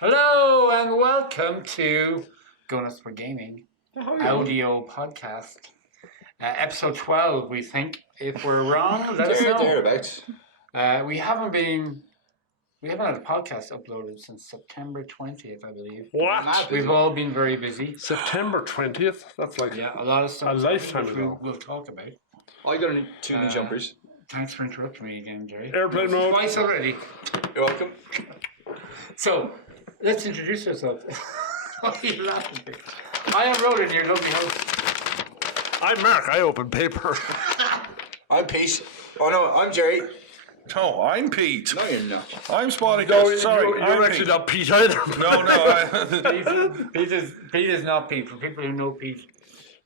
Hello and welcome to GoNuts for Gaming audio podcast. Episode 12, we think. If we're wrong, let us know. Thereabouts. We haven't had a podcast uploaded since September 20th, I believe. What? We've all been very busy. September 20th? That's like a lot of stuff. a lifetime ago. We'll talk about. I got two new jumpers. Thanks for interrupting me again, Jerry. Airplane mode. Twice already. You're welcome. So, let's introduce ourselves. What are you laughing at? I am Roland, your lovely host. I'm Mark. I open paper. I'm Pete. Oh no, I'm Jerry. Oh, I'm Pete. No, you're not. I'm Spotty. No, Sorry, you're I'm actually Pete. not Pete either. No. Pete is not Pete. For people who know Pete,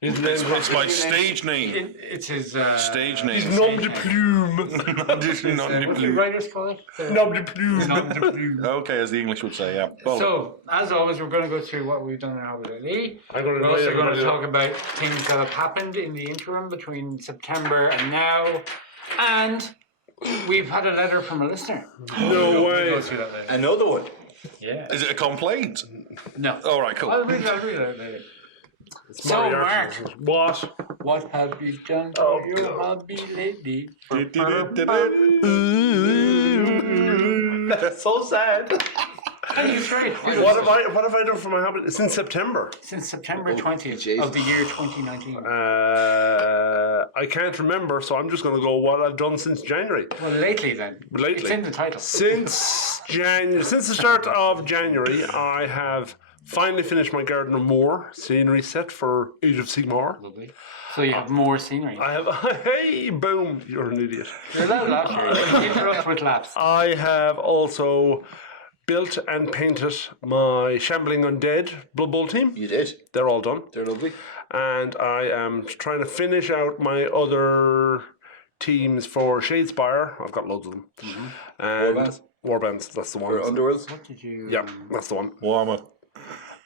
His name It's my stage name. it's his Stage name. Nom de plume. Not just what do blue. writers call it? Nom de plume. Nom de plume. Okay, as the English would say, yeah. Well, So, as always, we're going to go through what we've done in Holiday Lee. I'm going to We're also going to invite talk about things that have happened in the interim between September and now. And we've had a letter from a listener. No We'll way. go through that later. Another one. Yeah. is it a complaint? No. All right, cool. I'll read it later. It's So, Moriarty. What? What have you done Oh, for your hobby lately? That's so sad. Are you straight? What have I done for my hobby since September? Since September 20th Jesus. of the year 2019. I can't remember, so I'm just going to go what I've done since January. Well, lately then. Lately. It's in the title. Since the start of January, I have finally finished my Garden of Moor scenery set for Age of Sigmar. Lovely. So you have more scenery. I have hey boom, you're an idiot. You're allowed laughs here. Interrupt with laughs. I have also built and painted my Shambling Undead Blood Bowl team. You did. They're all done. They're lovely. And I am trying to finish out my other teams for Shadespire. I've got loads of them. And Warbands? Warbands, that's the one. For Underworlds. What did you... Yeah, that's the one. Warmer.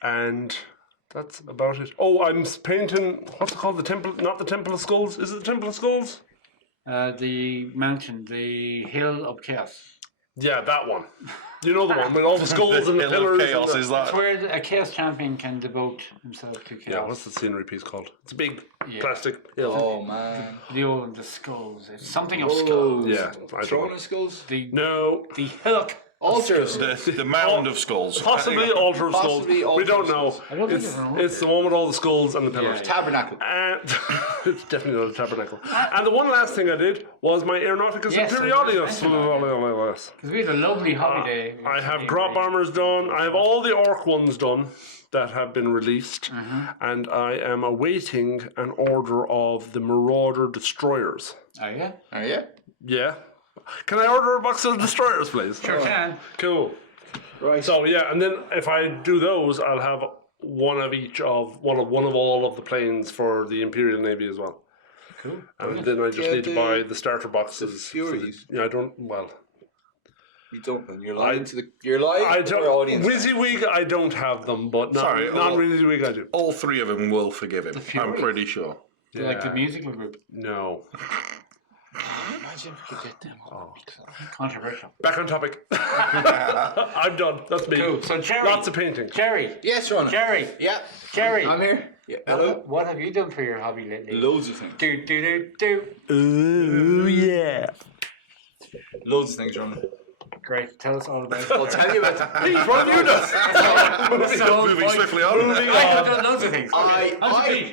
And that's about it. Oh, I'm painting, what's it called? The Temple, not the Temple of Skulls. Is it the Temple of Skulls? The mountain, the hill of chaos. Yeah, that one. You know the one with all the skulls and the Hill pillars. of Chaos, and is It's that? where a chaos champion can devote himself to chaos. Yeah, what's the scenery piece called? It's a big Yeah. plastic hill. Oh man. The skulls. It's something of skulls. Yeah, I don't Throwing know. of skulls. No. The hillock. Altars. The mound of skulls. Possibly Altar of Skulls. Possibly We Altar don't of know. Skulls. I don't think It's, it's an it's the one with all the skulls and the pillars. Tabernacle. And it's definitely not a tabernacle. And the one last thing I did was my Aeronauticus Yes, Imperialis. Because we had a lovely holiday. I have drop armors done. I have all the orc ones done that have been released. And I am awaiting an order of the Marauder Destroyers. Oh, yeah? Oh yeah. Yeah. Can I order a box of Destroyers, please? Sure can. Cool. Right. So yeah, and then if I do those, I'll have one of each of one of all of the planes for the Imperial Navy as well. Cool. And then I just Yeah, need to buy the starter boxes. the Furies. Yeah, I don't. Well, You don't. And you're lying to the. You're lying I to our don't. audience. WYSIWYG, I don't have them, but Sorry, non-WYSIWYG I do. All three of them will forgive him. I'm Furies. pretty sure. Like the musical group. No. Imagine if we could get them all. Controversial. Back on topic. I'm done. That's me. Cool. So, Jerry. Lots of painting. Jerry. Yes, Ron. Jerry. Yeah. Jerry. I'm here. Yeah. Hello. What have you done for your hobby lately? Loads of things. Do. Ooh yeah. Loads of things, Ron. Great. Tell us all about it. I'll tell you about it. Hey, what have you done? Moving swiftly on. Moving I have on. done loads of things. Okay. I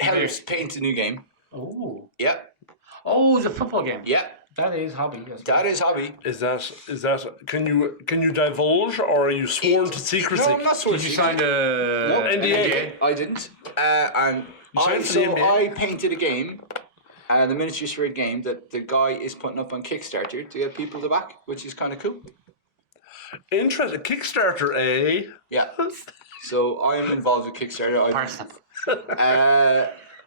helped paint a new game. Oh. Yeah. Oh, the football game. Yeah. That is hobby. Yes. That is hobby. Is that? Can you divulge, or are you sworn to secrecy? No, I'm not sworn Did to you secrecy. sign a No, NDA? I didn't. And signed for the NBA? I painted a game, the miniatures for a game that the guy is putting up on Kickstarter to get people to back, which is kind of cool. Interesting. Kickstarter, eh? Yeah. So I am involved with Kickstarter. person?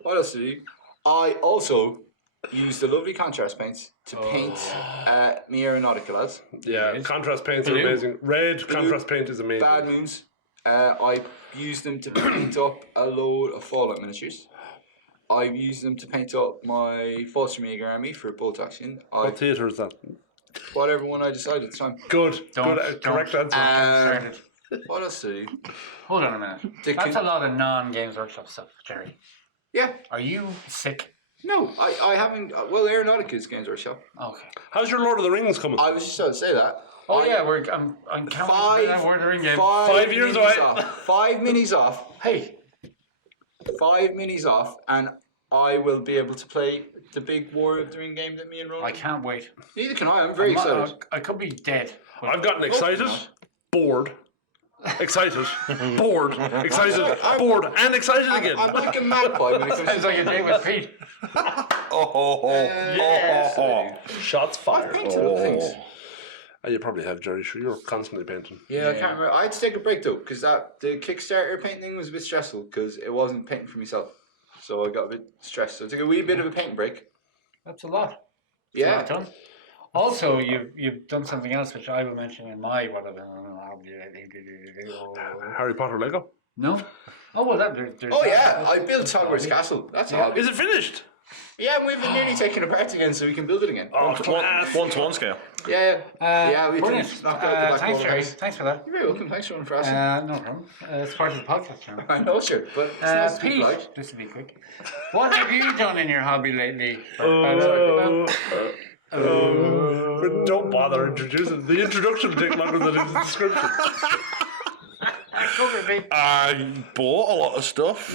What else did I do? I also used the lovely contrast paints to paint me Aeronautica lads. Yeah, Yes. contrast paints are Blue. amazing. Red contrast paint is amazing. Bad Moons. I used them to paint up a load of Fallout miniatures. I've used them to paint up my Foster Mega Army for bolt action. What theatre is that? Whatever one I decided at the time. Good. Don't- Good. Correct answer. Started. What else do you? Hold on a minute. That's a lot of non-Games Workshop stuff, Jerry. Yeah. Are you sick? No, I haven't. Well, Aeronautica's Games Workshop. Okay. How's your Lord of the Rings coming? I was just about to say that. Oh yeah, I'm counting that Lord of the Rings game. 5 years minis away. Off. 5 minis off. Hey. 5 minis off, and I will be able to play the big War of the Ring game that me and Roland. I can't wait. Neither can I. I'm very excited. I could be dead. but- I've gotten excited, bored, excited, bored, excited, bored, and excited again. I'm like a magpie when it comes Sounds to like a day with Pete. Shots I've fired. painted other things. You probably have, Jerry. Sure, you're constantly painting. Yeah, I can't remember. I had to take a break though because the Kickstarter painting thing was a bit stressful because it wasn't painting for myself, so I got a bit stressed. So I took a wee bit of a painting break. That's a lot. Yeah. That's a lot done. Also, you've done something else which I will mention in my whatever. Harry Potter Lego. No. Oh well, there's. Oh yeah, I built Hogwarts Castle. That's a hobby. Is it finished? Yeah, we've been nearly taken apart again, so we can build it again. Oh, One-to-one scale. Yeah, yeah, we brilliant. can knock out the back Thanks, wall. Jerry. Thanks for that. You're very welcome. Thanks for asking. No problem. It's part of the podcast channel. I know, sure, but it's nice to be Pete, polite. this will be quick. What have you done in your hobby lately? But don't bother introducing. The introduction will take longer than the description. I bought a lot of stuff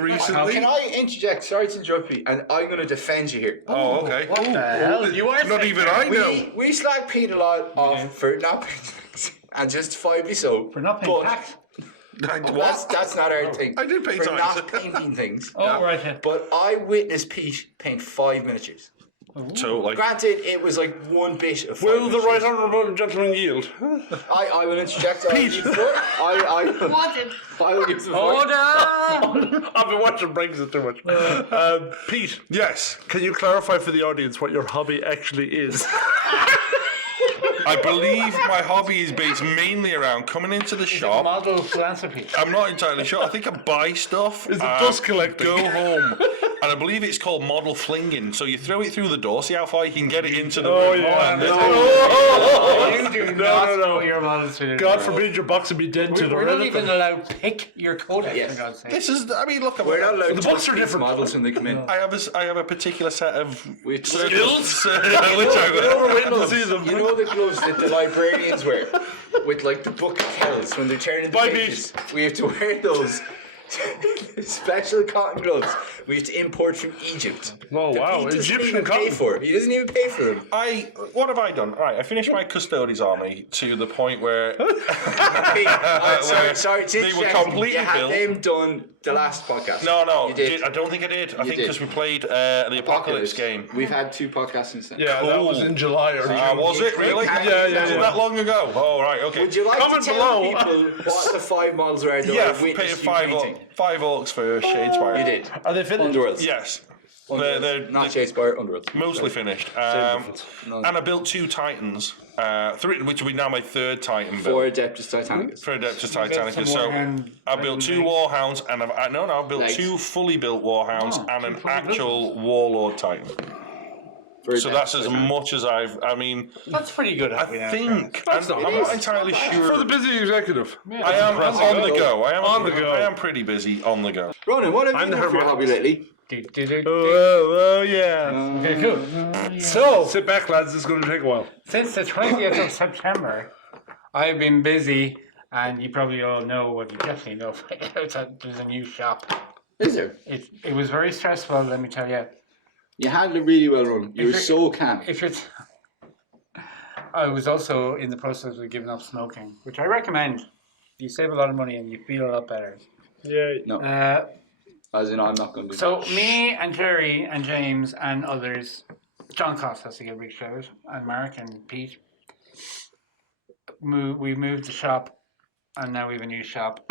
recently. Can I interject? Sorry to interrupt you, and I'm going to defend you here. Oh, okay. What the hell? You are Not sick, even Jerry. I know. We slag Pete a lot off for not painting, and justifiably so. For not paying but tax. That's not our thing. I did pay for tax. not painting things. Oh, right. Yeah. But I witnessed Pete paint 5 miniatures. Totally. Granted, it was like one bit of 5 Will the miniatures. right honourable gentleman yield? I will interject. Pete! I will use the floor. Hold on. I've been watching Brexit too much. Pete, Yes. can you clarify for the audience what your hobby actually is? I believe my hobby is based mainly around coming into the shop. Model philanthropy. I'm not entirely sure. I think I buy stuff. Is it dust collecting? Go home. And I believe it's called model flinging. So you throw it through the door, see how far you can get it into the room. And then- You do No, not no, no. put your models through the God door. forbid your box would be dented We're or not anything. even allowed to pick your codex, Yes. for God's sake. This is, I mean, look, We're not allowed The to books are touch different. models when they come in. I have a particular set of With skills, which We're I waiting to see them. You know the gloves that the librarians wear with like the book kells when they're turning the Bye, pages? We have to wear those special cotton gloves we have to import from Egypt. Oh, That wow, Pete doesn't Egyptian even cotton. pay for. He doesn't even pay for them. what have I done? Right, I finished my Custodes army to the point where Sorry to they were interject. completely You had built. them done the last podcast. No, You did. I don't think I did. I think did. because we played the Apocalypse game. We've had 2 podcasts since then. Yeah, that was in July or Was it really? Yeah, Was it that long ago? Oh, right, okay. Would you like Comment to tell below. people what the 5 models were that Yeah, I paid witnessed you five painting? orcs for Shadespire. You did. Are they finished? Underworlds. Yes. Underworlds. They're Not Shadespire, Underworlds. mostly finished. difference. And I built 2 Titans, 3, which will be now my 3rd Titan build. 4 Adeptus Titanicus. For Adeptus some Titanicus. So Warhound I built 2 Warhounds, and I've built Legs. 2 fully built Warhounds Oh, and 2 an fully built actual Warlord Titan. For So Adeptus that's as Titanicus. much as I mean, That's pretty good. I think, I'm not entirely sure. For the busy executive. I am impressive. on the go. On the go. I am pretty busy on the go. Ronan, what have I'm you the done for your hobby lately? Oh, yeah. Okay, cool. So, sit back, lads. It's going to take a while. Since the 20th of September, I've been busy, and you probably all know what you definitely know. There's a new shop. Is there? It was very stressful, let me tell you. You handled it really well, Ronan. You were If it- so calm. If it's, I was also in the process of giving up smoking, which I recommend. You save a lot of money and you feel a lot better. Yeah. No, as in I'm not going to do So me and Jerry and James and others, John Cost has to get a big shout out, and Mark and Pete, we moved the shop, and now we have a new shop,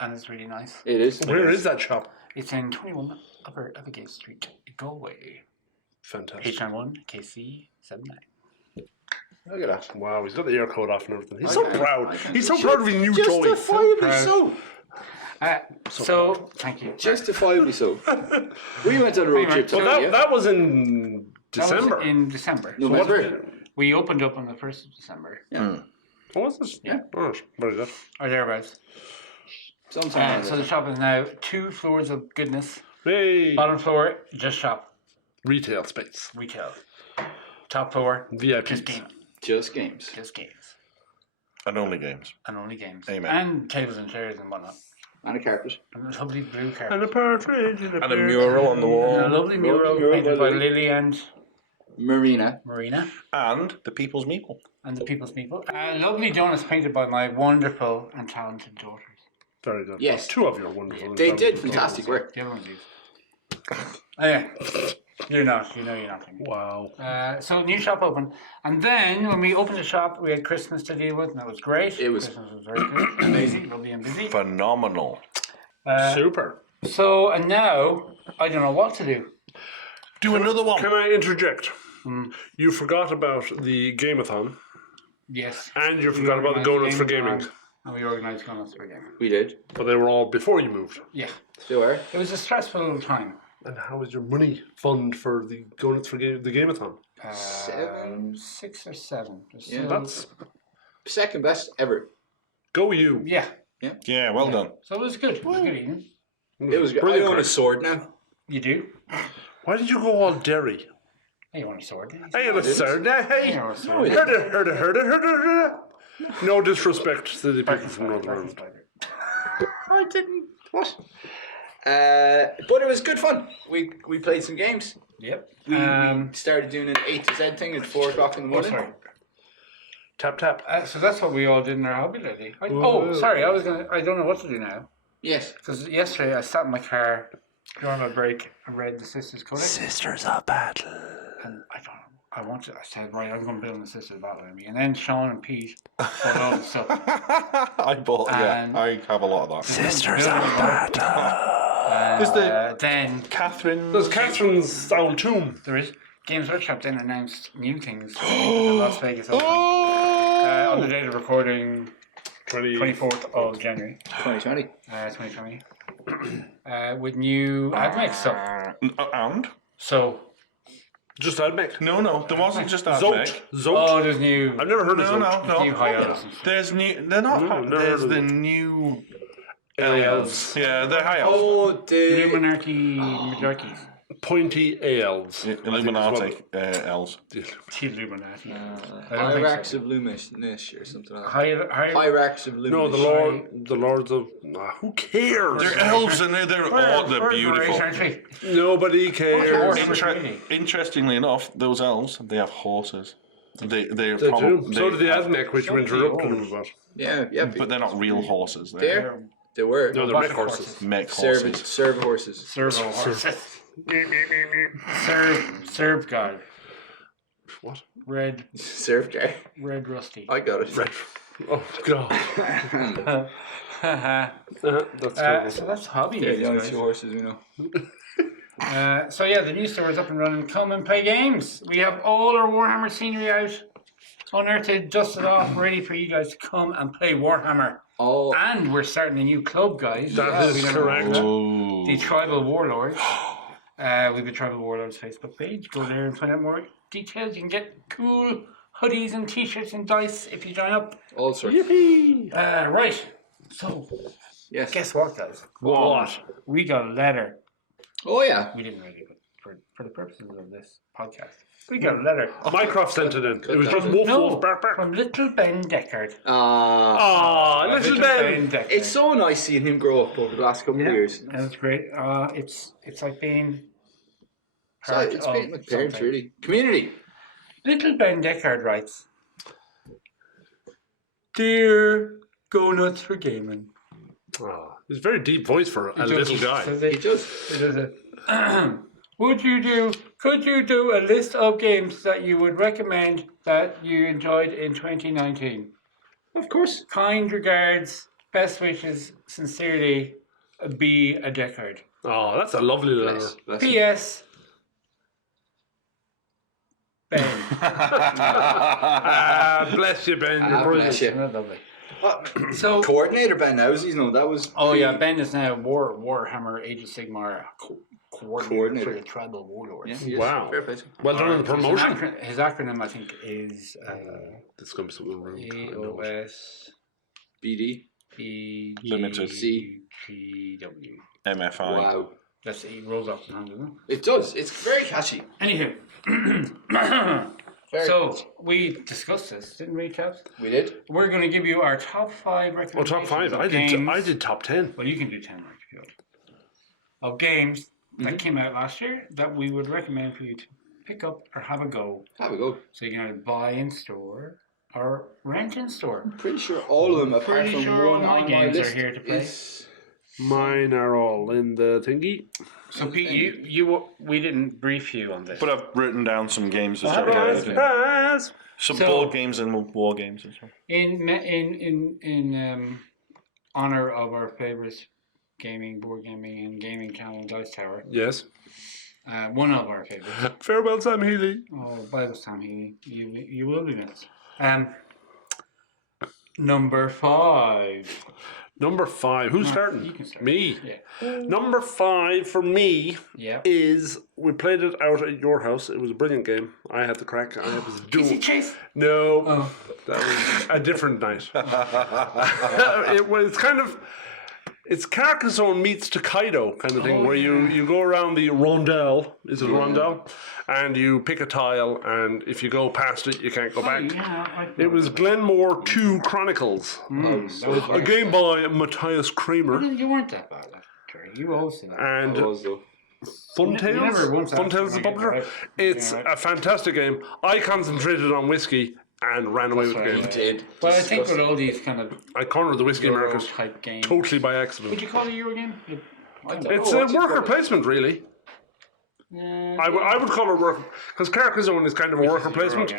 and it's really nice. It is. Where is that shop? It's in 21 Upper Evergate Street, Galway. Fantastic. H91 KC 79. Look at that. Wow, he's got the air code off and everything. He's I so can- proud. I can- He's so proud of his new toy. Justifiably so. So, thank you. Justifiably so. We went on a road Anyway, trip so Well, together, that was in That was December. in December. November. We opened up on the 1st of December. Yeah. What was this? Yeah. Oh, very good. Or thereabouts. Sometimes. So the shop is now 2 floors of goodness. Hey. Bottom floor, just shop. Retail space. Retail. Top floor, VIP. just games. Just games. Just games. And only games. And only games. Amen. And tables and chairs and whatnot. And a carpet. And a lovely blue carpet. And a partridge in a And a pear mural on the And a wall. lovely mural mural painted by by Lily and Marina. Marina. And the People's Meeple. And the People's People. Lovely donuts painted by my wonderful and talented daughters. Very good. Yes. Two of your wonderful. They and did talented fantastic daughters. work. The other one's you. Oh, yeah. You're not. You know you're not. Wow. So new shop open. And then when we opened the shop, we had Christmas to deal with, and that was great. It was- Christmas was very good. Amazing. Lovely and busy. Phenomenal. Super. So, and now, I don't know what to do. Do another one. Can I interject? You forgot about the Gameathon, Yes. and you forgot about the GoNuts for gaming, And we organised GoNuts for gaming. We did. but they were all before you moved. Yeah. Still are. It was a stressful time. And how was your money fund for the GoNuts for the Gameathon? 7. 6 or 7. Yeah. That's Second best ever. go you. Yeah. Yeah, well done. So it was good. It was good evening. It was good. I Brilliant own a crack. sword now. You do? Why did you go all Derry? Hey, you want a sword? Hey, on a Saturday. Hey, Yeah, heard sorry. it. No disrespect to the people from Northern Ireland. I didn't. What? But it was good fun. We played some games. Yep. We started doing an A to Z thing at 4 o'clock in the Oh, morning. sorry. Tap tap. So that's what we all did in our hobby lately. Sorry. I don't know what to do now. Yes. Because yesterday I sat in my car during my break and read the Sisters Codex. Sisters of battle. And I don't know. I said, right, I'm going to build the Sisters Battle Army. And then Sean and Pete bought all the stuff. I bought, And- I have a lot of that. Sisters of battle. Is there Then Catherine? There's Catherine's old tomb. there is Games Workshop then announced new things at Las Vegas Open. On the date of recording, 24th of January 2020. 2020. With new AdMix stuff. And? So, Just Admec. No, there wasn't just that. Zote. Zote. there's new. I've never heard of No, Zote. no, New no. high-elves. There's new. They're not. No, never there's heard of the them. new Elves. Yeah, they're high elves. Oh, the Illuminati. Pointy elves. Illuminati elves. Illuminati. Hyrax of Loomis or something like that. High. Hyrax of Loomis. No, the lords of. Who cares? They're elves and they're they're beautiful. Nobody cares. Interestingly enough, those elves they have horses. They're They probably do. So did the Admec, which you interrupted them about. Yeah, but they're not real horses. They were. No, they're mech horses. Mech horses. Serve horses. Servo horses. Serve guy. What? Serve guy. Red Rusty. I got it. Right. Oh, God. That's terrible. So that's hobby Yeah, news, the only guys. 2 horses we know. So yeah, the new store is up and running. Come and play games. We have all our Warhammer scenery out, unearthed, dusted off, ready for you guys to come and play Warhammer. Oh, And we're starting a new club, guys. That is we never correct. know that. The Tribal Warlords. We have the Tribal Warlords Facebook page. Go there and find out more details. You can get cool hoodies and t-shirts and dice if you join up. all sorts. Right. So, Yes. guess what, guys? What? We got a letter. Oh, yeah. We didn't really, but for the purposes of this podcast, we got a letter Mycroft sent it in. It was just woof woof bark bark. from little Ben Deckard. Ah, little Ben. Deckard. It's so nice seeing him grow up over the last couple of years. That's great. It's like being So part it's of been like parents, something. really. Community. Little Ben Deckard writes, "Dear GoNuts for gaming." Oh, it's a very deep voice for a little guy. He does. Could you do a list of games that you would recommend that you enjoyed in 2019? Of course. Kind regards, best wishes, sincerely, B. a Deckard. Oh, that's a lovely letter. Bless him. P.S. Ben. Bless you, Ben. You're Bless brilliant. you. Not lovely. What? So, Coordinator Ben Houses, no, that was. oh yeah, Ben is now Warhammer Age of Sigmar coordinator for the tribal warlords. Yeah, he is. Wow. Fair play. Well done on the promotion. His acronym, I think, is This is going to be something rude. I know it. EOS BD. Limited. C. GW. MFI. Wow. That's it rolls off the hand, doesn't it? It does. It's very catchy. Anywho, Very so catchy. we discussed this, didn't we, chaps? We did. We're going to give you our top 5 Oh, recommendations. top 5. of I games. did top 10. Well, you can do 10 right if you want. Of games that came out last year that we would recommend for you to pick up or have a go. Have a go. So you can either buy in store or rent in store. Pretty sure all of them, apart Pretty from sure all one my on my games are list, here to play. is- Mine are all in the thingy. So Pete, we didn't brief you on this. But I've written down some games as Surprise, well. surprise. Some So- board games and war games as well. In honor of our favourite board gaming and gaming channel, Dice Tower, Yes. one of our favourites. Farewell, Sam Healy. Oh, by this time, you will be missed. Number 5. Number 5. Who's starting? you can start. Me. Yeah. Number 5 for me Yeah. is we played it out at your house. It was a brilliant game. I had the crack. I was Easy doing. Chase. No, Oh. that was a different night. It was kind of. It's Carcassonne meets Tokaido kind of thing, where you go around the rondel. Is it a rondel? And you pick a tile, and if you go past it, you can't go back. Yeah, It was Glenmore 2 Chronicles, a game by Matthias Kramer You weren't that bad, Jerry. You always did that. and It was, though. Funtails. You never once asked Funtails is the me to get publisher. it right. It's Yeah, right. a fantastic game. I concentrated on whiskey and ran away with the That's game. right. Well, I think with all these kind of I cornered the whiskey Euro market type games, totally by would accident. you call it a Euro game? It's a worker placement, really. I would call it worker because Carcassonne is kind of a worker placement.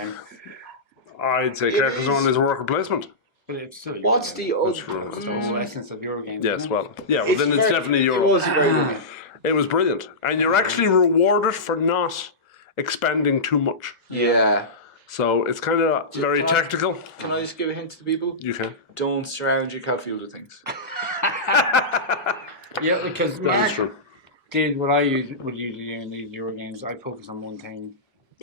I'd say Carcassonne is a worker placement. But it's still a Euro What's game. the other? It's the whole essence of Euro games. Yes, isn't it? well, yeah, well, then it's very- definitely It Euro. was a very good game. It was brilliant, and you're actually rewarded for not expanding too much. Yeah. So it's kind of very tactical. Can I just give a hint to the people? You can. Don't surround your Cowfield with things. Yeah, because That is Mark true. did what would usually do in these Euro games. I focus on one thing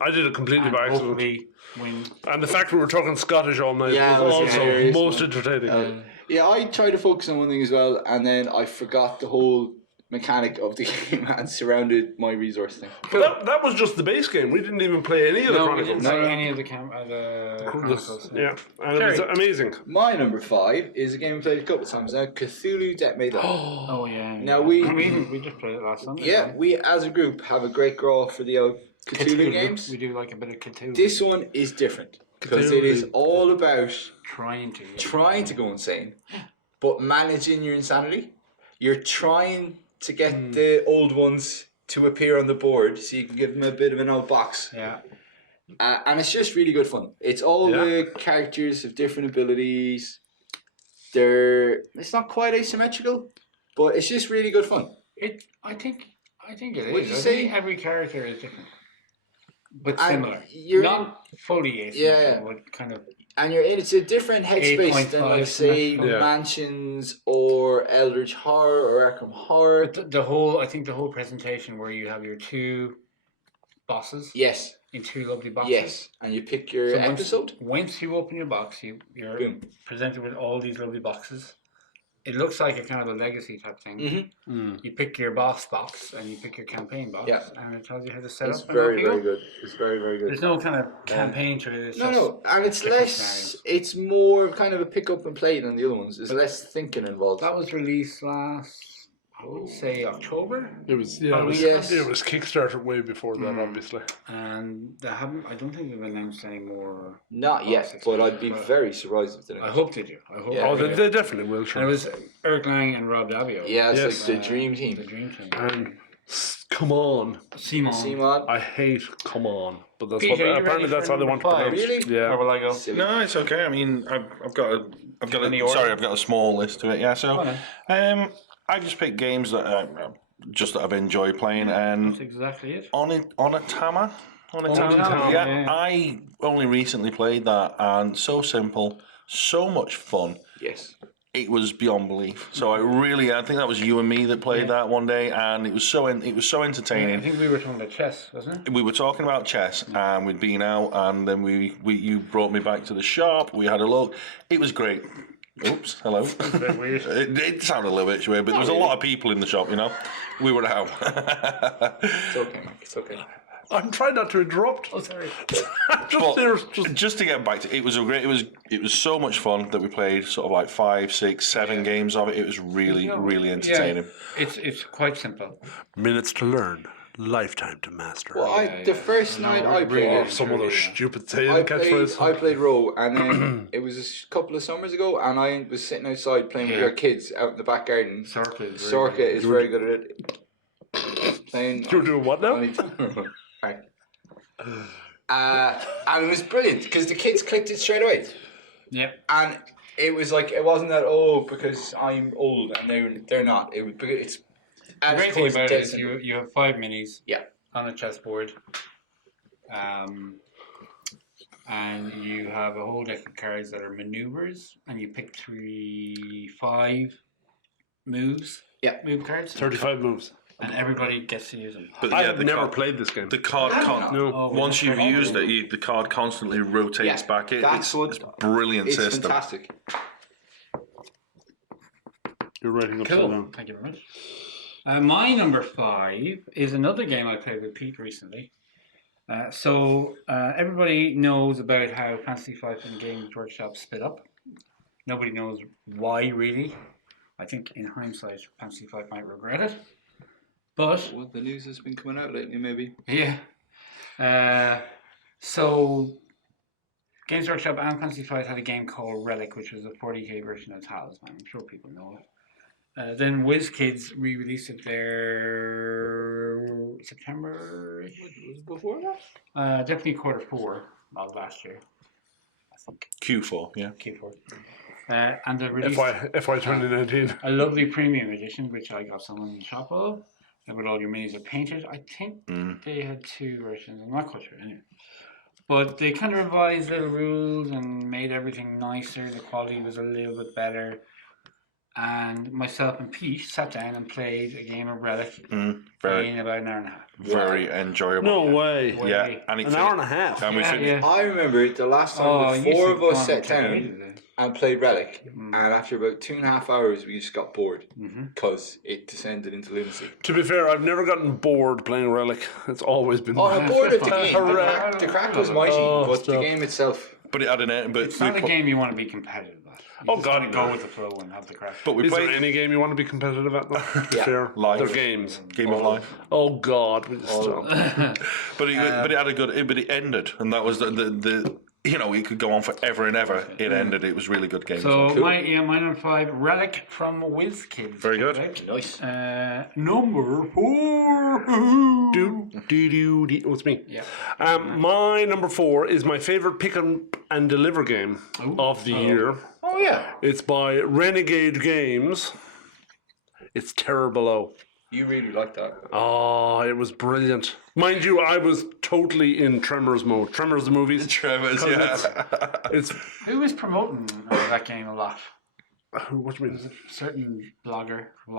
I did it completely and by accident. hopefully win. And the fact we were talking Scottish all night Yeah, was it was also hilarious, most man. entertaining. Yeah, I tried to focus on one thing as well, and then I forgot the whole mechanic of the game and surrounded my resource thing. But that was just the base game. We didn't even play any of the No, we Chronicles. didn't play any of the Chronicles. Yeah, and it was amazing. My number 5 is a game we played a couple of times now, Cthulhu Death May Die. Oh yeah. Now we just played it last Sunday. Yeah, we as a group have a great grow for the old Cthulhu games. We do like a bit of Cthulhu. This one is different because it is all about trying to go insane, but managing your insanity. You're trying to get the old ones to appear on the board so you can give them a bit of an old box. Yeah. And it's just really good fun. It's all the characters have different abilities. It's not quite asymmetrical, but it's just really good fun. I think it is. Would you I say- think every character is different, but And similar. you're Not fully asymmetrical, Yeah. but kind of. And it's a different headspace than 8.5 like say symmetrical. Mansions or Eldritch Horror or Arkham Horror. But I think the whole presentation where you have your two bosses Yes, in two lovely boxes. yes. And you pick your So episode. Once you open your box, you're Boom. presented with all these lovely boxes. It looks like a kind of a legacy type thing. Mm-hmm. You pick your boss box and you pick your campaign box, Yeah. and it tells you how to set It's up. very, and off you very go. good. It's very, very good. There's no kind of campaign to it. It's just No, and it's different less. scenarios. It's more kind of a pick up and play than the other ones. There's less thinking involved. That was released last, I would say, October, It was Yes. it was Kickstarter way before that, obviously. and they haven't. I don't think they've announced any more. Not yet, Boxes. but I'd be But- very surprised if they I didn't. hope they do. I hope. Yeah. Oh, they they, do. they definitely will. And Sure. it was Eric Lang and Rob Davio. Yeah, it's Yes. like the dream team. The dream team. And come on, Simon. Simon. I hate come on, but that's Peter, what are you apparently ready that's for how they want to number five? pronounce. Really? Yeah. Or will I go? Silly. No, it's okay. I mean, I've got Any a order? sorry, I've got a small list to it. Yeah, so Go on I just picked games that I've enjoyed playing, and That's exactly it. Onitama. Onitama, Yeah, yeah. I only recently played that, and so simple, so much fun. Yes. it was beyond belief. So I think that was you and me that played that one day, and it was so entertaining. I think we were talking about chess, wasn't it? We were talking about chess, and we'd been out, and then you brought me back to the shop. We had a look. It was great. Oops, hello. It's a bit weird. It sounded a little bit weird, but there was a lot of people in the shop. We were out. It's okay, Mike. It's okay. I'm trying not to interrupt. Oh, sorry. Just to get back to it, was a great. It was so much fun that we played sort of like 5, 6, 7 games of it. It was really entertaining. Yeah, it's quite simple. Minutes to learn, lifetime to master. Well, the first night I played it, Some of those stupid I saying played, catchphrases. I played Row, and then it was a couple of summers ago, and I was sitting outside playing with your kids out in the back garden. Sorka is very good at it. Playing. You're doing what now? Right. And it was brilliant because the kids clicked it straight away. Yeah. And it was like, it wasn't that, because I'm old and they're not. It's The great thing about it is you have 5 minis on a chessboard, and you have a whole deck of cards that are maneuvers, and you pick 5 moves. Yeah, move cards. 35 moves. And everybody gets to use them. But I've never played this game. The card, once you've used it, the card constantly rotates back. It's a brilliant system. It's fantastic. You're writing up Cool. Thank you very much. My number 5 is another game I played with Pete recently. Everybody knows about how Fantasy Flight and Games Workshop split up. Nobody knows why, really. I think in hindsight, Fantasy Flight might regret it. But Well, the news has been coming out lately, maybe. yeah. Games Workshop and Fantasy Flight had a game called Relic, which was a 40k version of Talisman. I'm sure people know it. Then WizKids re-released it there September. Was it before that? Definitely Q4 of last year, I think. Q4, yeah. Q4. And they released FY 2019. a lovely premium edition, which I got some in the shop of. With all your minis are painted. I think they had 2 versions. I'm not quite sure anyway. But they kind of revised little rules and made everything nicer. The quality was a little bit better. And myself and Pete sat down and played a game of Relic in about an hour and a half. Very enjoyable. No way. Yeah, and An hour and a half. And we finished. I remember the last time the 4 of us sat down and played Relic, and after about 2.5 hours, we just got bored because it descended into lunacy. To be fair, I've never gotten bored playing Relic. It's always been. I'm bored of the game. The crack was mighty, but the game itself. But it had an end. But it's not a game you want to be competitive at. You just want to go with the flow and have the crack. But we Is played there any game you want to be competitive at? Though? Fair. Live. They're games. Game of Life. Oh God, we just stop. But it had a good. But it ended, and that was the it could go on forever and ever. It ended. It was really good game. So my number 5, Relic from WizKids. Very good. Nice. Number 4. Oh, it's me. Yeah. My number 4 is my favorite pick and deliver game of the year. Oh yeah. It's by Renegade Games. It's Terror Below. You really like that. Oh, it was brilliant. Mind you, I was totally in Tremors mode. Tremors the movies. Tremors, yeah. It's Who was promoting that game a lot? what do you mean? Was it a certain vlogger? Oh,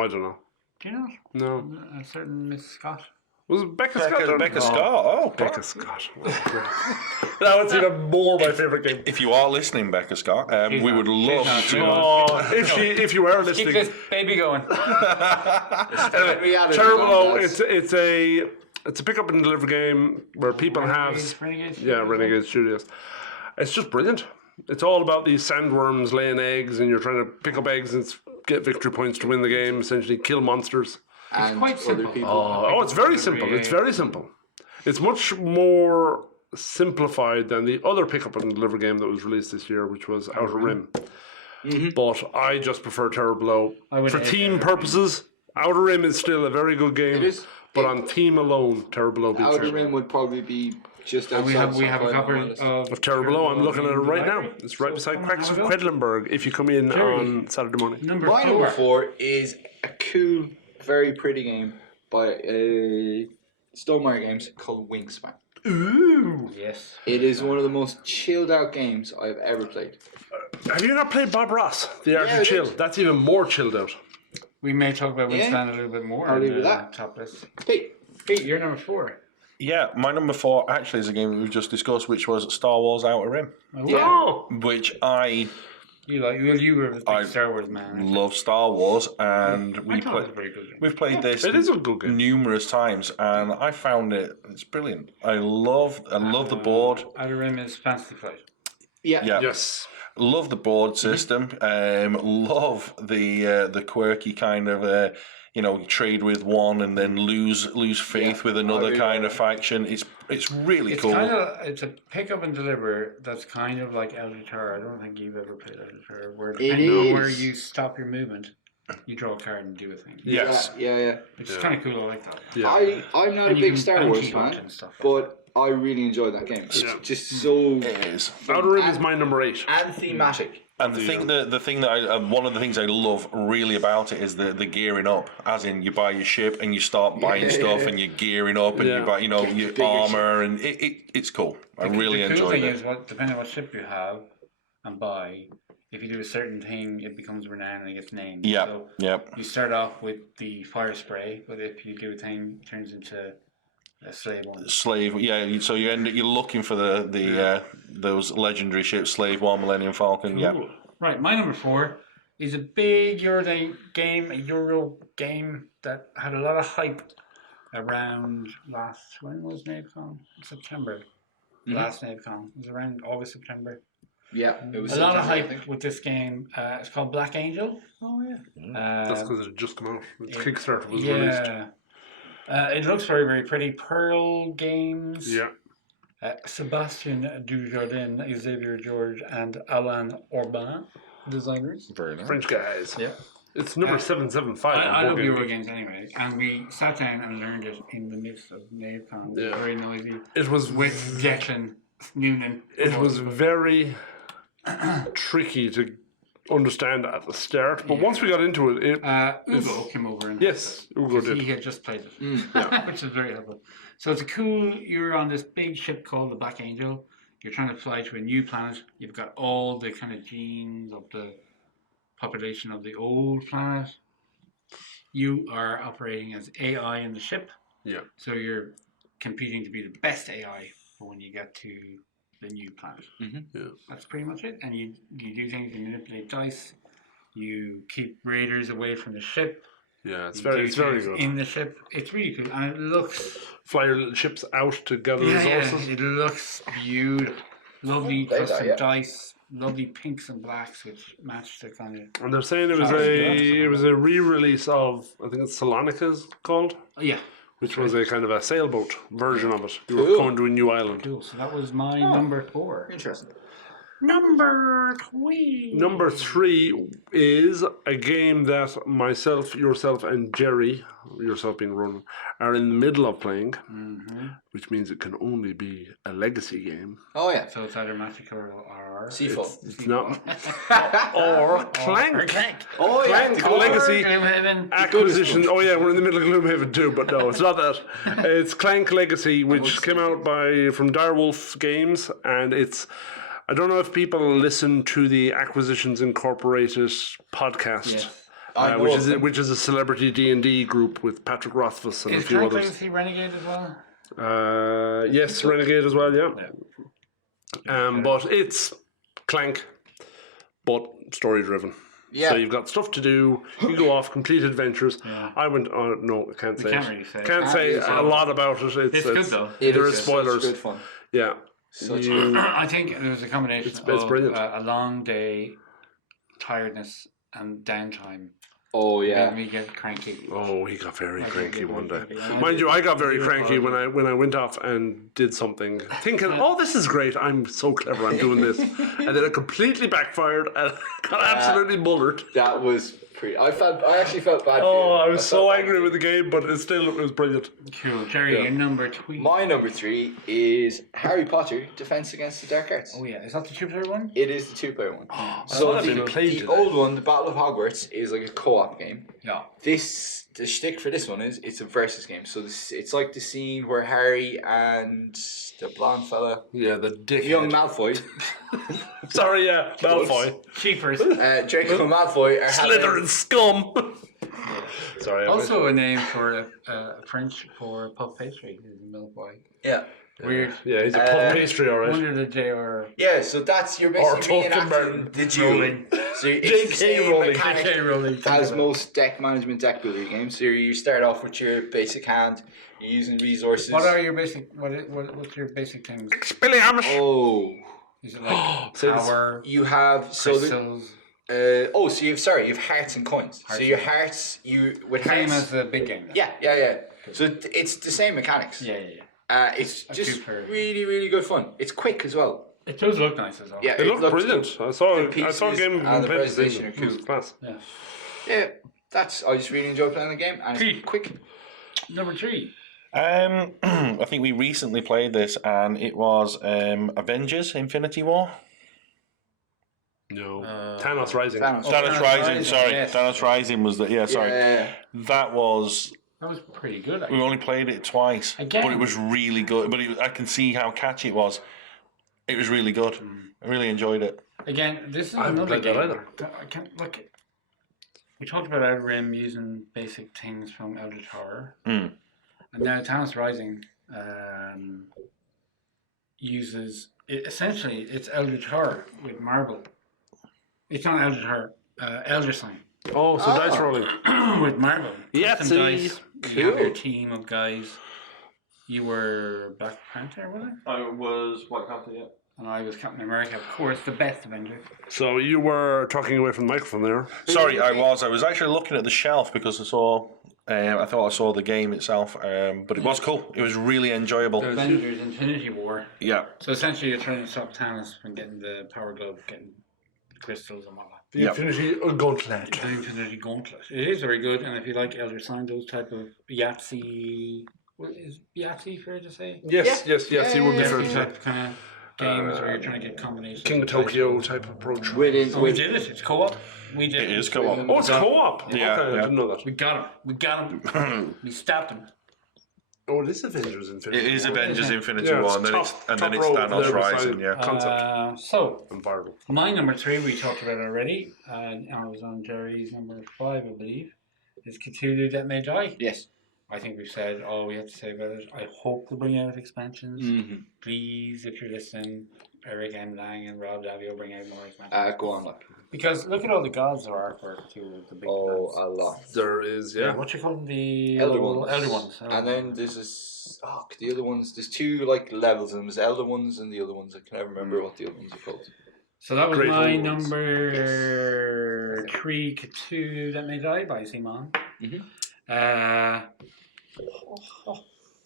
I don't know. Do you know? No. A certain Miss Scott. Was it Becca Scott? Becca Scott. Oh, Becca Scott. That was even more my favorite game. If you are listening, Becca Scott, we would love you to. Oh, if you are Keep listening, this baby going. Terror Below. It's a pick up and deliver game where people have Renegades. Renegade Studios. It's just brilliant. It's all about these sandworms laying eggs, and you're trying to pick up eggs and get victory points to win the game. Essentially, kill monsters. And quite simple. other people. Oh, it's very simple. It's very simple. It's much more simplified than the other pick up and deliver game that was released this year, which was Outer Rim. But I just prefer Terror Below. For team purposes, Outer Rim is still a very good game. It is. But on team alone, Terror Below beats Outer it. Rim would probably be just outside. We have a copy Of Terror Below, I'm looking at it right now. It's right beside Cracks of Quedlinburg if you come in on Saturday morning. My number 4 is a cool, very pretty game by Stonemaier Games called Wingspan. Ooh. Ooh. Yes. It is one of the most chilled out games I've ever played. Have you not played Bob Ross, The Art Yeah, of I Chill? did. That's even more chilled out. We may talk about Yeah. Wingspan a little bit more. I'll in leave it the at that. top list. Pete. Pete, you're number 4. Yeah, my number 4 actually is a game that we've just discussed, which was Star Wars Outer Rim, Yeah. Oh! which I You were a big I Star Wars man. I love Star Wars, and think. we I thought it was play. a very good game. We've played this It is a good game. numerous times, and I found it's brilliant. I love the board. Outer Rim is Fantasy Flight. Yeah. Yeah, Yes. love the board system. Love the quirky kind of trade with one and then lose faith Yeah, with I another really kind like of faction. It's really It's cool. it's a pick up and deliver that's kind of like Elder. I don't think you've ever played Elder, where It depending on where is. you stop your movement, you draw a card and do a thing. Yes. Yeah. Which is kind of cool. I like that. Yeah. I'm not a And you big can Star Wars anti-bot fan, and stuff like but I really enjoyed that game. It's Yeah. just so It is. Outer Rim is my number 8. and thematic. And the thing that one of the things I love really about it is the gearing up. As in, you buy your ship and you start buying stuff and you're gearing up and Yeah. you buy your bigger armor and it's cool. I really the cool enjoyed thing it. is, depending on what ship you have and buy, if you do a certain thing, it becomes renowned and it gets named. Yeah, So yeah. you start off with the fire spray, but if you do a thing, it turns into a slave one. Slave, yeah. So you're looking for those legendary ships, Slave One, Millennium Falcon. Yeah, Cool. Right, my number 4 is a big Euro game that had a lot of hype around when was NaveCon? September. Last NaveCon. It was around August, September. Yeah, it was A lot of September, I hype think. with this game. It's called Black Angel. Oh yeah. That's because it had just come out. Its Kickstarter was released. Yeah. It looks very, very pretty. Pearl Games. Yeah. Sebastian Dujardin, Xavier George, and Alain Orban, designers. Very nice. French guys. Yeah. It's number 775. I on love Board Euro Game games anyway, and we sat down and learned it in the midst of NaveCon. It was Yeah. very noisy. It was With Declan Noonan. It was very tricky to understand at the start, but once we got into it, Ugo came over and yes, Ugo he did. had just played it, which is very helpful. So it's a cool. You're on this big ship called the Black Angel. You're trying to fly to a new planet. You've got all the kind of genes of the population of the old planet. You are operating as AI in the ship. Yeah. So you're competing to be the best AI for when you get to the new planet. Yeah. That's pretty much it. And you do things. You manipulate dice. You keep raiders away from the ship. Yeah, it's You do very things good. in the ship. It's really cool, and it looks Fly your little ships out to gather resources. it looks beautiful. Lovely Played that, custom yeah. dice, lovely pinks and blacks which match the kind of. And they're saying it was a re-release of, I think it's Salonica's called, Yeah, which was a kind of a sailboat version of it. You were Cool. going to a new island. cool. So that was my number 4. Interesting. Number 3. Number 3 is a game that myself, yourself, and Jerry, yourself being Ronan, are in the middle of playing, which means it can only be a legacy game. Oh yeah. So it's either Magic or Seafall. It's not. Or Clank. Or Clank. Oh yeah. Clank Legacy Gloomhaven. Acquisition. Oh yeah, we're in the middle of Gloomhaven too, but no, it's not that. It's Clank Legacy, which came out from Direwolf Games, and it's. I don't know if people listen to the Acquisitions Incorporated podcast, Yes. I know which of is them. which is a celebrity D&D group with Patrick Rothfuss and Is a few Clank others. Legacy Renegade as well? Yes, Renegade as well. Yeah. But it's Clank, but story driven. Yeah. So you've got stuff to do. You go off, complete adventures. Yeah. I went. Oh no, I can't say. can't it. really say. Can't say Can't really a say. lot about it. It's good though. There is is spoilers. Such good fun. Yeah. Such You- I think there was a combination It's of brilliant. a long day, tiredness, and downtime. Oh Made yeah. me get cranky. Oh, he got very cranky one day. Yeah. Mind you, I got very cranky when I went off and did something, thinking, "Oh, this is great! I'm so clever! I'm doing this," and then it completely backfired and got absolutely mullered. That was pretty. I actually felt bad. Oh, for I you. was so angry with the game, but it was brilliant. Cool. Jerry, your number 3. My number 3 is Harry Potter: Defense Against the Dark Arts. Oh yeah, is that the 2-player one? It is the 2-player one. thought So I'd been played the today. old one, the Battle of Hogwarts, is like a co-op game. Yeah. This the shtick for this one is it's a versus game. So it's like the scene where Harry and the blonde fella, Yeah, the dickhead. young Malfoy, Sorry, yeah, Malfoy. Cheapers. Draco Malfoy are Slytherin scum. Sorry. Also a name for a French for puff pastry is milk boy. Yeah. Weird. Yeah, he's a puff pastry, all right. Wonder the J.R. Yeah, so that's you're Or basically Tolkien Martin. reenacting the duel. So it's J.K. the same Rowling. mechanic J.K. Rowling. as most deck management deck builder games. So you start off with your basic hand. You're using resources. What are your basic? What's your basic things? Spillyamish. Oh, Is it like So this- power, you have so crystals? so you have hearts and coins. So your hearts with Same hearts. as the big game. Then. Yeah. So it's the same mechanics. Yeah. It's A just two-player. really, really good fun. It's quick as well. It does look nice as well. Yeah, It looked looks brilliant. good. I saw The a pieces game and the played this presentation evening. are It was cool. class. Yeah. Yeah, I just really enjoy playing the game and Pete. it's quick. Number 3. I think we recently played this, and it was Avengers: Infinity War. No. Thanos Rising. Thanos. Thanos Thanos Rising. Rising, Sorry, yes. Thanos Rising was the Sorry, Yeah. that was. That was pretty good. We Actually. only played it twice, Again. but it was really good. But I can see how catchy it was. It was really good. I really enjoyed it. Again, this is I haven't another played that game. either. I can't look. We talked about Outer Rim using basic things from Elder Tower, Mm. and now Thanos Rising uses essentially it's Elder Tower with marble. It's not Elder Tower, Elder Sign Oh, so dice rolling. with marble. Yeah, Custom see. dice. You have your Cool. team of guys. You were Black Panther, was it? I was Black Panther, yeah. And I was Captain America, of course, the best Avenger. So you were talking away from the microphone there. Sorry, I was actually looking at the shelf because I saw. I thought I saw the game itself, but it was cool. It was really enjoyable. Avengers Infinity War. Yeah, So essentially, you're trying to stop Thanos from getting the power glove, getting crystals and whatnot. The Yep. Infinity Gauntlet. The Infinity Gauntlet. It is very good, and if you like Elder Sign, those type of Yahtzee, what is Yahtzee fair to say? Yes, yes, you would be fair to Yahtzee say. type kind of games where you're trying to get combinations. King of Tokyo dice. type approach. Oh, we With did it. It's co-op. We did it is co-op. Oh, it's co-op. Yeah, Okay, I yeah. didn't know that. We got him. We stopped him. Oh, it is Avengers Infinity. It is War. Avengers Infinity Yeah, War, it's and then top- it's top row Thanos there beside Rising. Yeah. Concept. So, Environment. my number 3 we talked about already, and I was on Jerry's number 5, I believe, is Cthulhu That May Die. Yes. I think we've said all we have to say about it. I hope to bring out expansions. Mm-hmm. Please, if you're listening, Eric M. Lang and Rob Davio bring out more expansions. Go on, look. Because look at all the gods of artwork too. The big Oh, gods. a lot. There is, yeah. What you call them? The Elder ones. Elder ones. And then there's this. Oh, the other ones. There's two like levels, and there's elder ones and the other ones. I can never remember what the other ones are called. So that was Great my old ones. number 3, Cthulhu That May Die by Simon. Mhm.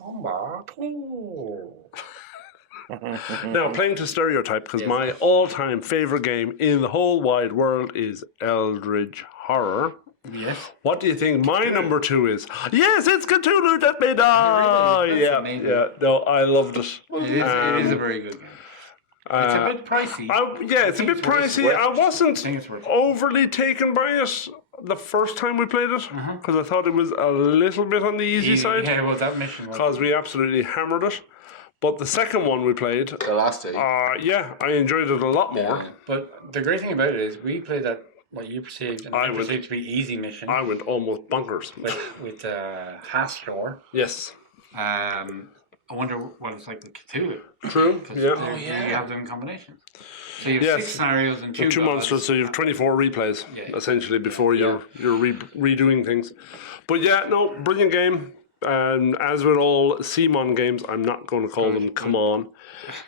Number 2. Now, playing to stereotype, because Yes. my all-time favorite game in the whole wide world is Eldritch Horror. Yes. What do you think my number 2 is? Yes, it's Cthulhu That May Die! That's Yeah, amazing. yeah. No, I loved it. It is a very good game. It's a bit pricey. It's a bit pricey. I wasn't think it's worth it. overly taken by it the first time we played it, because I thought it was a little bit on the easy side, Yeah, well, that mission was. because we absolutely hammered it. But the second one we played, The last day. yeah, I enjoyed it a lot more. But the great thing about it is we played that what you perceived and I I would- perceived to be easy mission I went almost bonkers. with Hastor. Yes. I wonder what it's like with Cthulhu. True. 'Cause Yeah. you have them in combinations. So you have Yes. 6 scenarios and 2 Two gods. monsters, so you have 24 replays Yeah. essentially before you're redoing things. But yeah, no, brilliant game. And as with all CMON games, I'm not going to call them come on.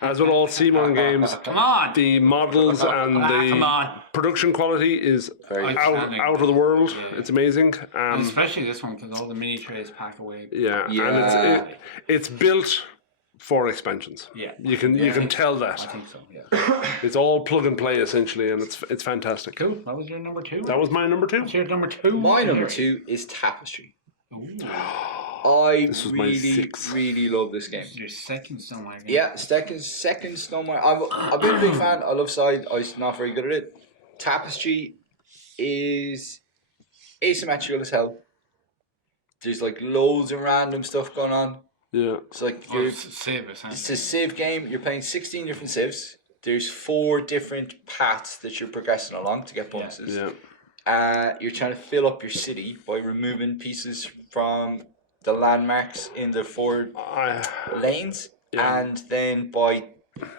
As with all CMON games, Come on! the models and come the on! production quality is Very outstanding. out of the world. Yeah. It's amazing. And especially this one because all the mini trays pack away. Yeah, Yeah. and it's built for expansions. Yeah. You can tell I that. think so, yeah. It's all plug and play essentially, and it's fantastic. Cool. That was your number 2? That was my number 2. What's your number 2? My number 2 is Tapestry. Ooh. I This was my really, 6. really love this game. Your second Stonewall game. Yeah, second Snowman. I've been a big fan. I love Side. I'm not very good at it. Tapestry is asymmetrical as hell. there's like loads of random stuff going on. Yeah. It's like Oh, you're, it's a save, it's essentially. a civ game. You're playing 16 different civs. There's 4 different paths that you're progressing along to get bonuses. Yeah. You're trying to fill up your city by removing pieces from the landmarks in the 4 lanes, and then by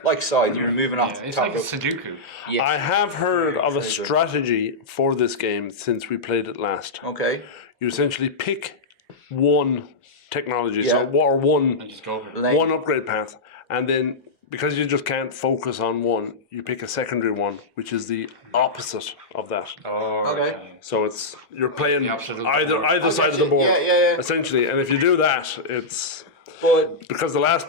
like side, you're moving off the It's top like a of. Sudoku. Yes. I have heard of a Very good. strategy for this game since we played it last. Okay. You essentially pick one technology, Yeah. or one And just go over it. Lane. one upgrade path, and then because you just can't focus on one, you pick a secondary one, which is the opposite of that. Oh, Okay. okay. So you're playing The opposite of the either board. side of the board, Yeah. essentially. And if you do that, it's But because the last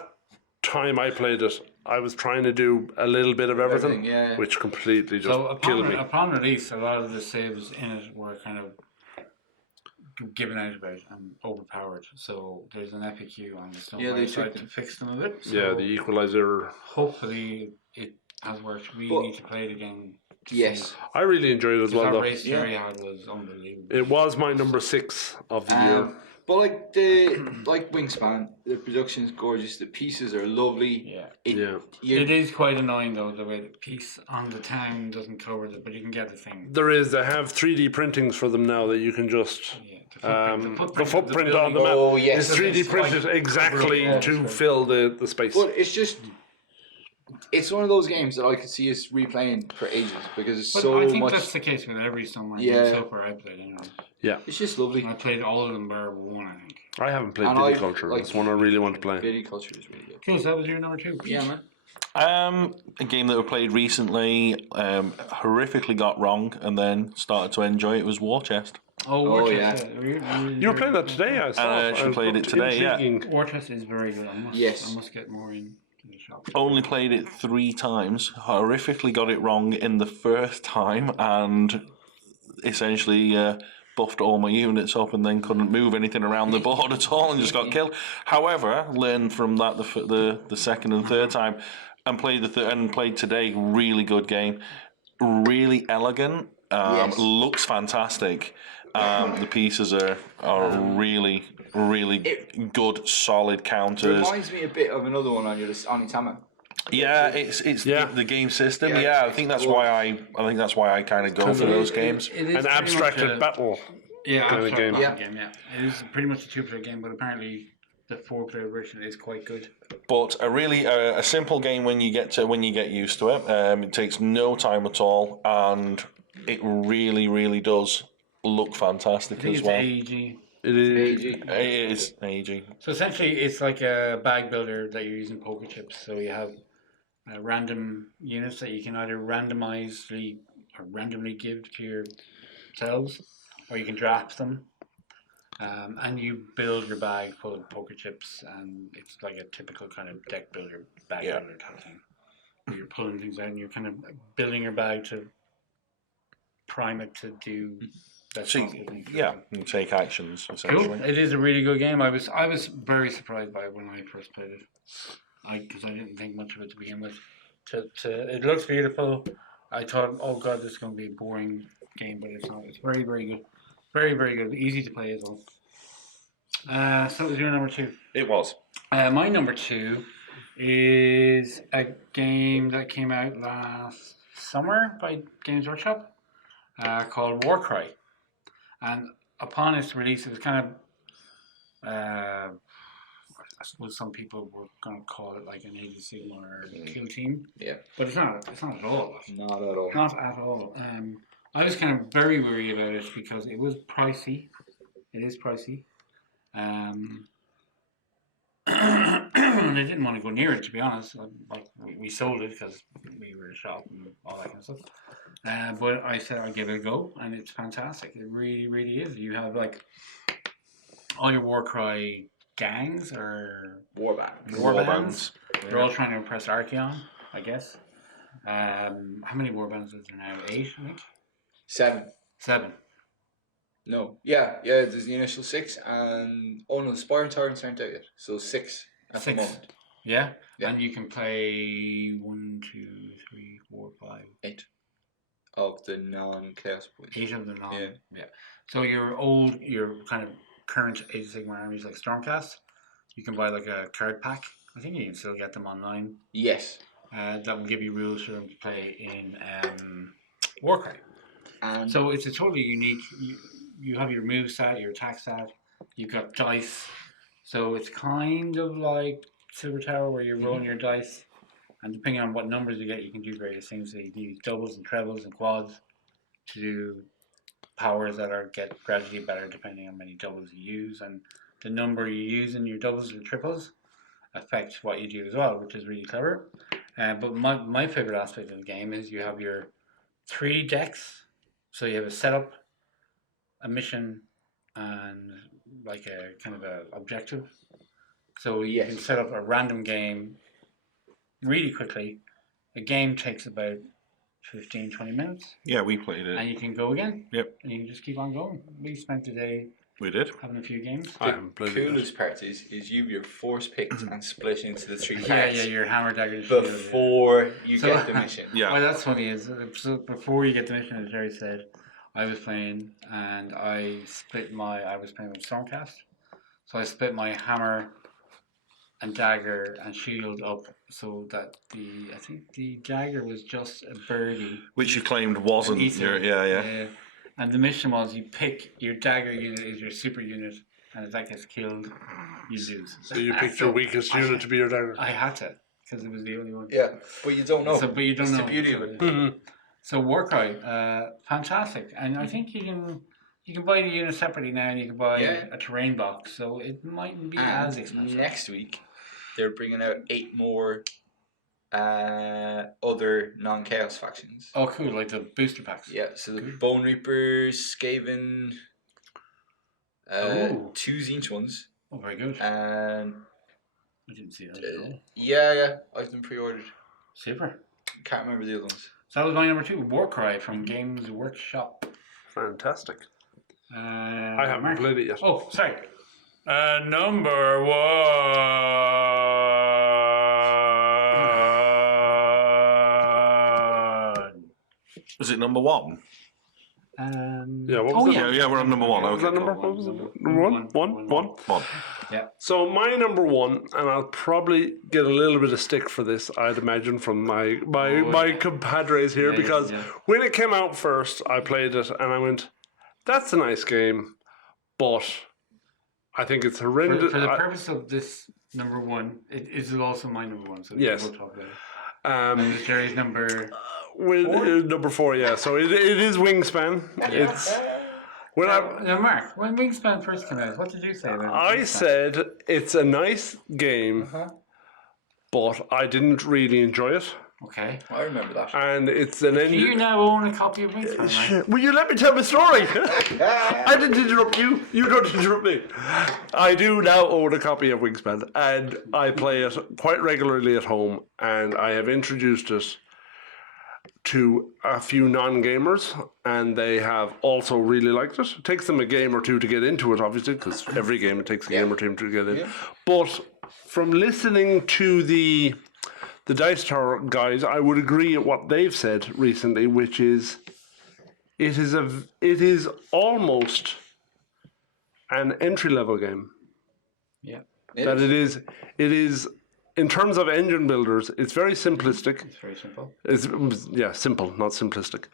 time I played it, I was trying to do a little bit of everything, yeah. which completely just So killed me. upon release, a lot of the saves in it were kind of given out about and overpowered. So there's an FAQ on the Stone Yeah, they side took to fix them a bit. So Yeah, the equalizer. hopefully it has worked. We But- need to play it again. to yes. see. I really enjoyed it as well, That though. race Jerry had was unbelievable. It was my number 6 of the year. But like Wingspan, the production is gorgeous. The pieces are lovely. Yeah. It It is quite annoying though the way the piece on the town doesn't cover it, but you can get the thing. There is. They have 3D printings for them now that you can just. Yeah, The footprint on the map Oh, yes. is 3D printed exactly to fill the space. But it's just. It's one of those games that I could see us replaying for ages because it's But so I think much. that's the case with every Summer Yeah. so far I played anyway. Yeah, It's just lovely. I played all of them bar one, I think. I haven't played And I Viticulture. like- That's one I really want to play. Video culture is really good. Cool, so that was your number 2. Yeah, man. A game that we played recently, horrifically got wrong, and then started to enjoy it was War Chest. Oh, Oh, War yeah. Chest. You were playing that today, I saw. I actually It played it looked today, yeah. intriguing. War Chest is very good. Yes. I must get more in the shop. Only played it 3 times. Horrifically got it wrong in the first time, and essentially buffed all my units up, and then couldn't move anything around the board at all, and just got killed. However, learned from that the second and third time, and played played today. Really good game, really elegant. Yes. Looks fantastic. The pieces are really good, solid counters. Reminds me a bit of another one on your list, Onitama. Yeah, it's Yeah. the game system. Yeah, Yeah, I it's think that's cool. why I kind of go for those games. It is An pretty much abstracted a- battle. Yeah, kind of abstract game. battle game. Yeah, it is pretty much a 2-player game, but apparently the 4-player version is quite good. But a simple game when you get used to it. It takes no time at all, and it really does look fantastic I think as it's well. AEG. It is. AG. It is AG. So essentially, it's like a bag builder that you're using poker chips. So you have random units that you can either randomly give to yourselves, or you can draft them. And you build your bag full of poker chips, and it's like a typical kind of deck builder, bag Yeah. builder type thing. Where you're pulling things out, and you're kind of building your bag to prime it to do best So possible things. yeah, you take actions Cool. essentially. It is a really good game. I was very surprised by it when I first played it. Because I didn't think much of it to begin with. It looks beautiful. I thought, oh god, this is going to be a boring game, but it's not. It's very, very good. Very, very good. Easy to play as well. So it was your number 2. It was. My number 2 is a game that came out last summer by Games Workshop called Warcry. And upon its release, it was kind of, I suppose some people were going to call it like an Age of Sigmar or a Kill Team. Yeah. But it's not at all. Not at all. Not at all. I was kind of very worried about it because it was pricey. It is pricey. And I didn't want to go near it, to be honest. Like, we sold it because we were shop and all that kind of stuff. But I said I'd give it a go, and it's fantastic. It really, really is. You have like all your Warcry gangs or warbands. They're all trying to impress Archeon, I guess. How many warbands is there now? 8, I think. 7. No. Yeah. There's the initial 6, and no, the Spire and Tyrants aren't out yet. So 6 at 6. the moment. Yeah? Yeah. And you can play 1, 2, 3, 4, 5, 8 of the non-chaos boys. 8 of them. Yeah. So your kind of current Age of Sigmar armies like Stormcast, you can buy like a card pack. I think you can still get them online. Yes. That will give you rules for them to play in Warcry. And So it's a totally unique. You have your move stat, your attack stat. You've got dice. So it's kind of like Silver Tower where you're rolling your dice, and depending on what numbers you get, you can do various things. So you can use doubles and trebles and quads to do powers that get gradually better depending on how many doubles you use, and the number you use in your doubles or triples affects what you do as well, which is really clever. But my favorite aspect of the game is you have your 3 decks. So you have a setup, a mission, and like a kind of a objective. So you can set up a random game really quickly. A game takes about 15-20 minutes. Yeah, we played it. And you can go again. Yep. And you can just keep on going. We spent the day We did. having a few games. I haven't played it. coolest part is you have your force picked and split into the 3 Yeah, parts yeah, your hammer, dagger, shield. before you So- get the mission. Yeah. Well, that's funny. Is so before you get the mission, as Jerry said, I was playing and I was playing with Stormcast, so I split my hammer and dagger and shield up so that I think the dagger was just a birdie. Which you claimed wasn't. Ether. Yeah. And the mission was you pick your dagger unit is your super unit, and if that gets killed, you lose. So you picked your weakest unit to be your dagger. I had to because it was the only one. Yeah, but you don't know. So, but you don't That's know the beauty of it. Mhm. So Warcry, fantastic, and I think you can buy the unit separately now, and you can buy a terrain box, so it mightn't be as And expensive. next week, they're bringing out 8 more other non-chaos factions. Oh, cool! Like the booster packs. Yeah, so the Bone Reapers, Skaven, Oh. 2 Zinch ones, Oh, very good. and I didn't see that at all. yeah, I've been pre-ordered. Super. Can't remember the other ones. So that was my number 2, Warcry from Games Workshop. Fantastic. I I haven't played it yet. Oh, sorry. Number 1. Was it number 1? Yeah, what was oh that? yeah. Yeah, we're on number 1. What was that Okay. number? What was it? Number one? One? One. So my number 1, and I'll probably get a little bit of stick for this, I'd imagine, from my compadres here, Yeah, because yeah. when it came out first, I played it and I went, "That's a nice game," but I think it's horrendous. For the purpose of this number 1, it is also my number 1. So Yes. we'll talk about it. And it's Jerry's number. Number 4, yeah. So it is Wingspan. It's when Now, Mark, when Wingspan first came out, what did you say? About I Wingspan? said it's a nice game, but I didn't really enjoy it. Okay. I remember that. And it's an Do engine. you now own a copy of Wingspan, Mark? Will you let me tell my story? I didn't interrupt you. You don't interrupt me. I do now own a copy of Wingspan, and I play it quite regularly at home, and I have introduced it to a few non-gamers, and they have also really liked it. It takes them a game or two to get into it, obviously, because every game it takes a game or two to get in. Yeah. But from listening to the Dice Tower guys, I would agree at what they've said recently, which is it is almost an entry-level game. Yeah. It is in terms of engine builders, it's very simplistic. It's very simple. It's simple, not simplistic.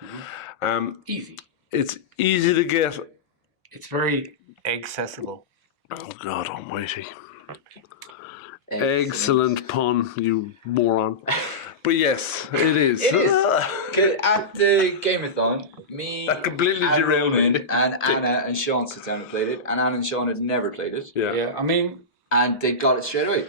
Easy. It's easy to get. It's very accessible. Oh God Almighty! Excellent pun, you moron. But yes, it is. It is. 'Cause at the Gameathon, me, That completely and derailed me. Roman and Anna and Sean sat down and played it, and Anna and Sean had never played it, Yeah. I mean, and they got it straight away.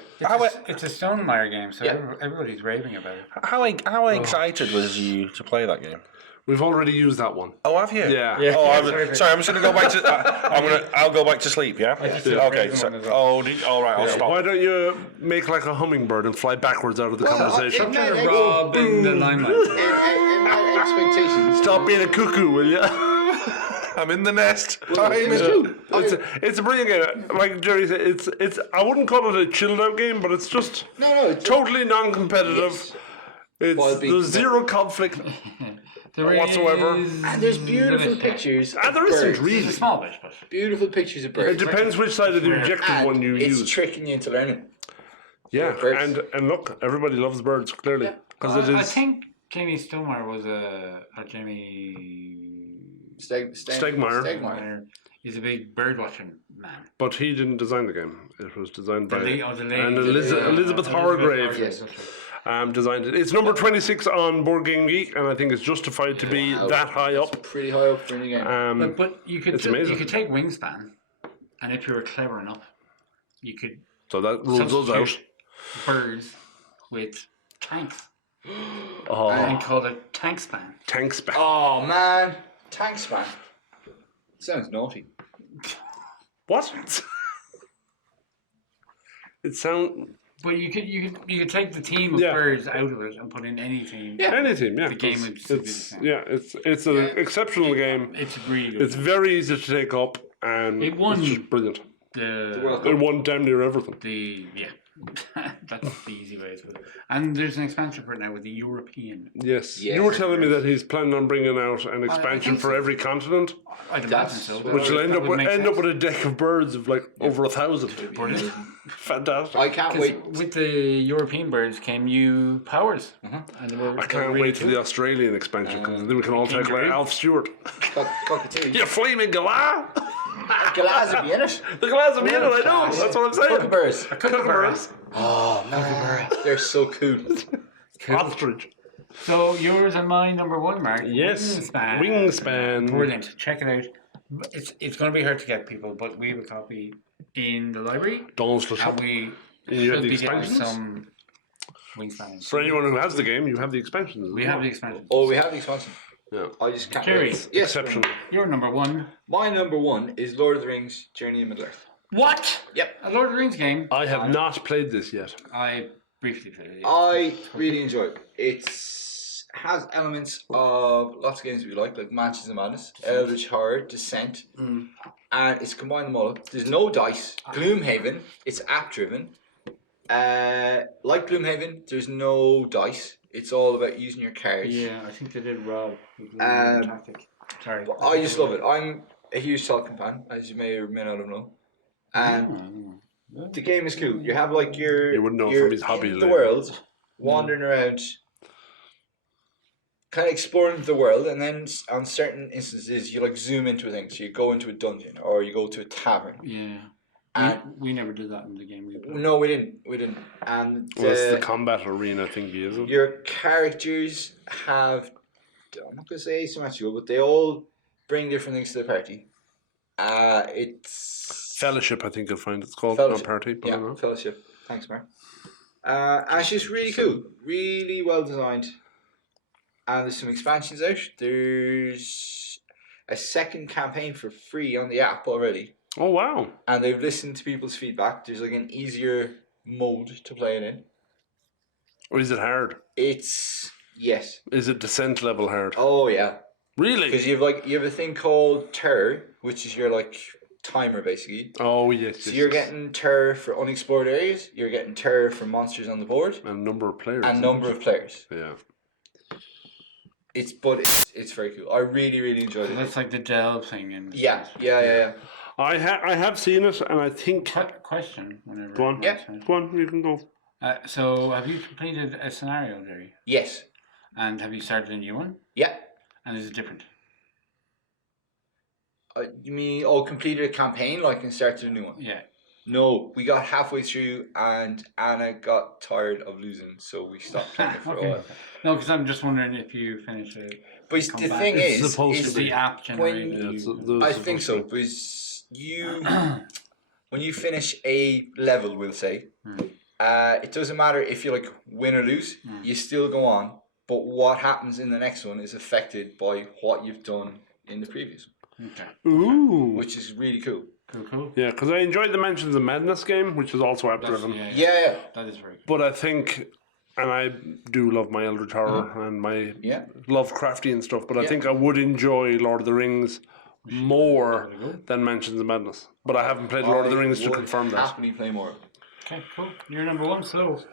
it's a Stonemeyer game, so Yeah. everybody's raving about it. How excited was you to play that game? We've already used that one. Oh, have you? Yeah. Yeah. Oh, Sorry. sorry. I'm just gonna go back to. I'll go back to sleep. Yeah. just did Okay. the So, one as well. all right. I'll stop. Why don't you make like a hummingbird and fly backwards out of the conversation? It met Rob in the limelight. expectations. Stop being a cuckoo, will you? I'm in the nest. It's a brilliant game. Like Jerry said, it's. I wouldn't call it a chilled out game, but it's just No, it's totally non-competitive. Yes. It's Well, it'd be there's zero conflict. whatsoever. And there's beautiful pictures. And there isn't It's a really. small bit, but Beautiful pictures of birds. It depends which side of the objective And one you it's use. tricking you into learning. Yeah, birds. and look, everybody loves birds clearly because it I is. think Jamie Stomar was or Jamie Stegmaier. is a big bird watching man. But he didn't design the game. It was designed by The lady, and Elizabeth Hargrave. Yes. Designed it. It's number 26 on Board Game Geek, and I think it's justified to be that high up. Pretty high up for any game. But you could it's amazing. you could take Wingspan, and if you were clever enough, you could So that rules us out. substitute birds with tanks Oh, and call it Tankspan. tanks back. Oh man, thanks man. Sounds naughty. What? It sounds But you could take the team of Yeah. birds out of it and put in any team. any team. Yeah, The game would still be the it's same. it's an exceptional game. It's really good. It's very easy to take up, and It won it's just brilliant. the It won damn near everything. that's the easy way to put it. And there's an expansion for it now with the European. Yes. Yes. You were telling me that he's planning on bringing out an expansion think for so. every continent, I'd imagine That's so. which will end That up would with make sense. a deck of birds of like over 1,000. Brilliant. Fantastic. I can't 'Cause wait. with the European birds came new powers. And they were, I can't wait for the Australian expansion because then we can all take like Kangaroo. Alf Stewart. Cockatoo. You flaming galah! Galahs would be in it. The glass of meal, I know. That's what I'm saying. Kookaburras. Kookaburras. Oh man, they're so cool. Ostrich. So yours and my number one, Mark. Yes. Wingspan. Wingspan. Brilliant. Check it out. It's going to be hard to get people, but we have a copy in the library. Don's the And shop. we And you have should the be getting expansions? some Wingspan. For anyone who has the game, you have the expansions. We have the expansion. Oh, we have the expansion. Yeah. I just can't Jerry. wait. Yes, Exceptional. Your number one. My number one is Lord of the Rings: Journey in Middle-earth. What? Yep. A Lord of the Rings game. I have not played this yet. I briefly played it. I really enjoy it. It has elements of lots of games we like Mansions of Madness, Eldritch Horror, Descent, and it's combined them all up. There's no dice. Gloomhaven, it's app driven. Like Gloomhaven, there's no dice. It's all about using your cards. Yeah, I think they did Rob. Tactic. Sorry. But I just love it. I'm a huge Tolkien fan, as you may or may not have known. And the game is cool. You have like You wouldn't know you're from his hobby, in the like. world, wandering around, kind of exploring the world, and then on certain instances you like zoom into a thing. So you go into a dungeon or you go to a tavern. Yeah. And We never did that in the game we played. no, we didn't. And Well, it's the combat arena thingy, isn't it? your characters have, I'm not gonna say asymmetrical, but they all bring different things to the party. It's Fellowship, I think you'll find it's called. Fellowship. Not party, but I don't Yeah, know. Fellowship. Thanks, Mark. And it's just really cool, really well designed. And there's some expansions out. There's a second campaign for free on the app already. Oh, wow. And they've listened to people's feedback. There's like an easier mode to play it in. Or is it hard? It's yes. Is it descent level hard? Oh yeah. Really? Because you have a thing called terror, which is your like timer basically. Oh, yes. So yes, you're yes. getting terror for unexplored areas. You're getting terror for monsters on the board, A number of players. and isn't number it? of players. Yeah. It's very cool. I really enjoyed it. That's like the delve thing. And Yeah. I have seen it, and I think. Question. Whenever. Go on. Yeah. Go on, you can go. So, have you completed a scenario, Jerry? Yes. And have you started a new one? Yeah. And is it different? You mean completed a campaign like and started a new one? Yeah. No, we got halfway through and Anna got tired of losing, so we stopped playing it for a Okay. while. No, because I'm just wondering if you finish it. But Come the back. thing It's is, supposed Is to be. the app generated? Yeah, it's- you- there's I supposed think to so, be. because you, when you finish a level, we'll say, it doesn't matter if you like win or lose, you still go on, but what happens in the next one is affected by what you've done in the previous one, Okay. Ooh. which is really cool. Cool. Yeah, because I enjoyed the Mansions of Madness game, which is also app That's- driven. Yeah. That is very cool. But I think, and I do love my Eldritch Horror and my Yeah. Lovecraftian stuff, but I Yeah. think I would enjoy Lord of the Rings more than Mansions of Madness. But I haven't played Lord of the Rings to would confirm that. happily play more. Okay, cool. You're number one. So,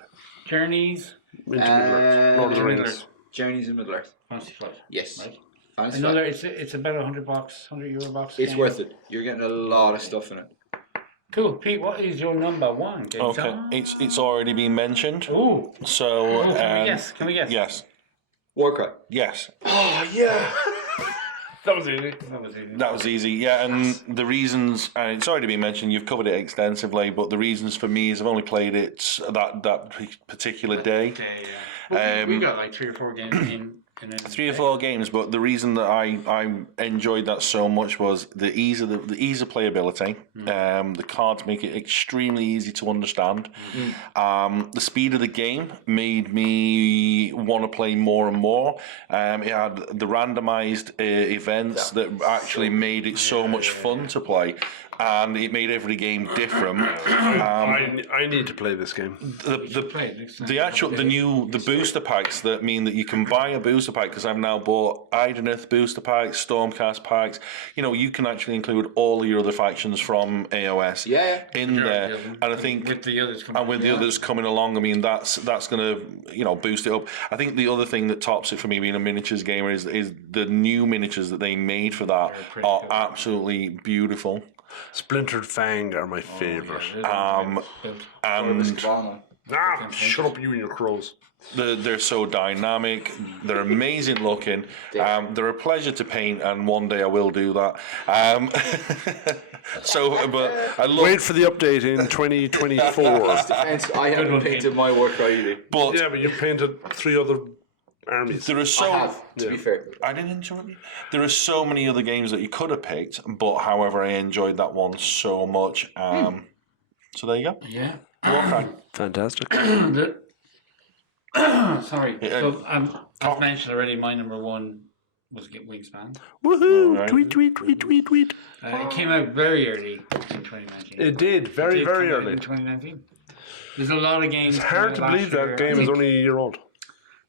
Journeys. Into Middle-earth. Lord of the Middle-earth. Rings. Journeys in Middle Earth. Fantasy Flight. Yes. Right. Fantasy Another. Flight. It's about €100, €100 box. It's game. worth it. You're getting a lot of stuff in it. Cool, Pete. What is your number one? Game Okay, time? it's already been mentioned. Ooh. So Can we guess? Can we guess? yes, Warcry. yes, Oh yeah. That was easy. That was easy. that was easy. Yeah, and the reasons, and it's already been mentioned. You've covered it extensively, but the reasons for me is I've only played it that particular day. Okay, yeah. Well, we got like 3 or 4 games in. 3 or 4 games, but the reason that I enjoyed that so much was the ease of playability. The cards make it extremely easy to understand. The speed of the game made me want to play more and more. It had the randomized events that actually made it so much fun to play, and it made every game different. I need to play this game. The booster packs that mean that you can buy a booster pack, because I've now bought Idenith booster packs, Stormcast packs. You can actually include all your other factions from AOS in there, and I think with the others coming along, I mean that's going to boost it up. I think the other thing that tops it for me being a miniatures gamer is the new miniatures that they made for that are absolutely beautiful. Splintered Fang are my favourite. And Shut up, you and your crows. they're so dynamic. They're amazing looking. They're a pleasure to paint, and one day I will do that. But I love. Wait for the update in 2024. I haven't painted my Warcry either. But Yeah, but you've painted 3 other armies. there are so. I have, to be fair. I didn't enjoy it. There are so many other games that you could have picked, but however, I enjoyed that one so much. So there you go. Yeah. Warcry. Fantastic. Sorry. So, as mentioned already, my number one was Get Wingspan. Woohoo! Alright. Tweet. It came out very early in 2019. It did, very It did very come out early. In 2019. There's a lot of games. It's hard to last believe year. that I game is think only a year old.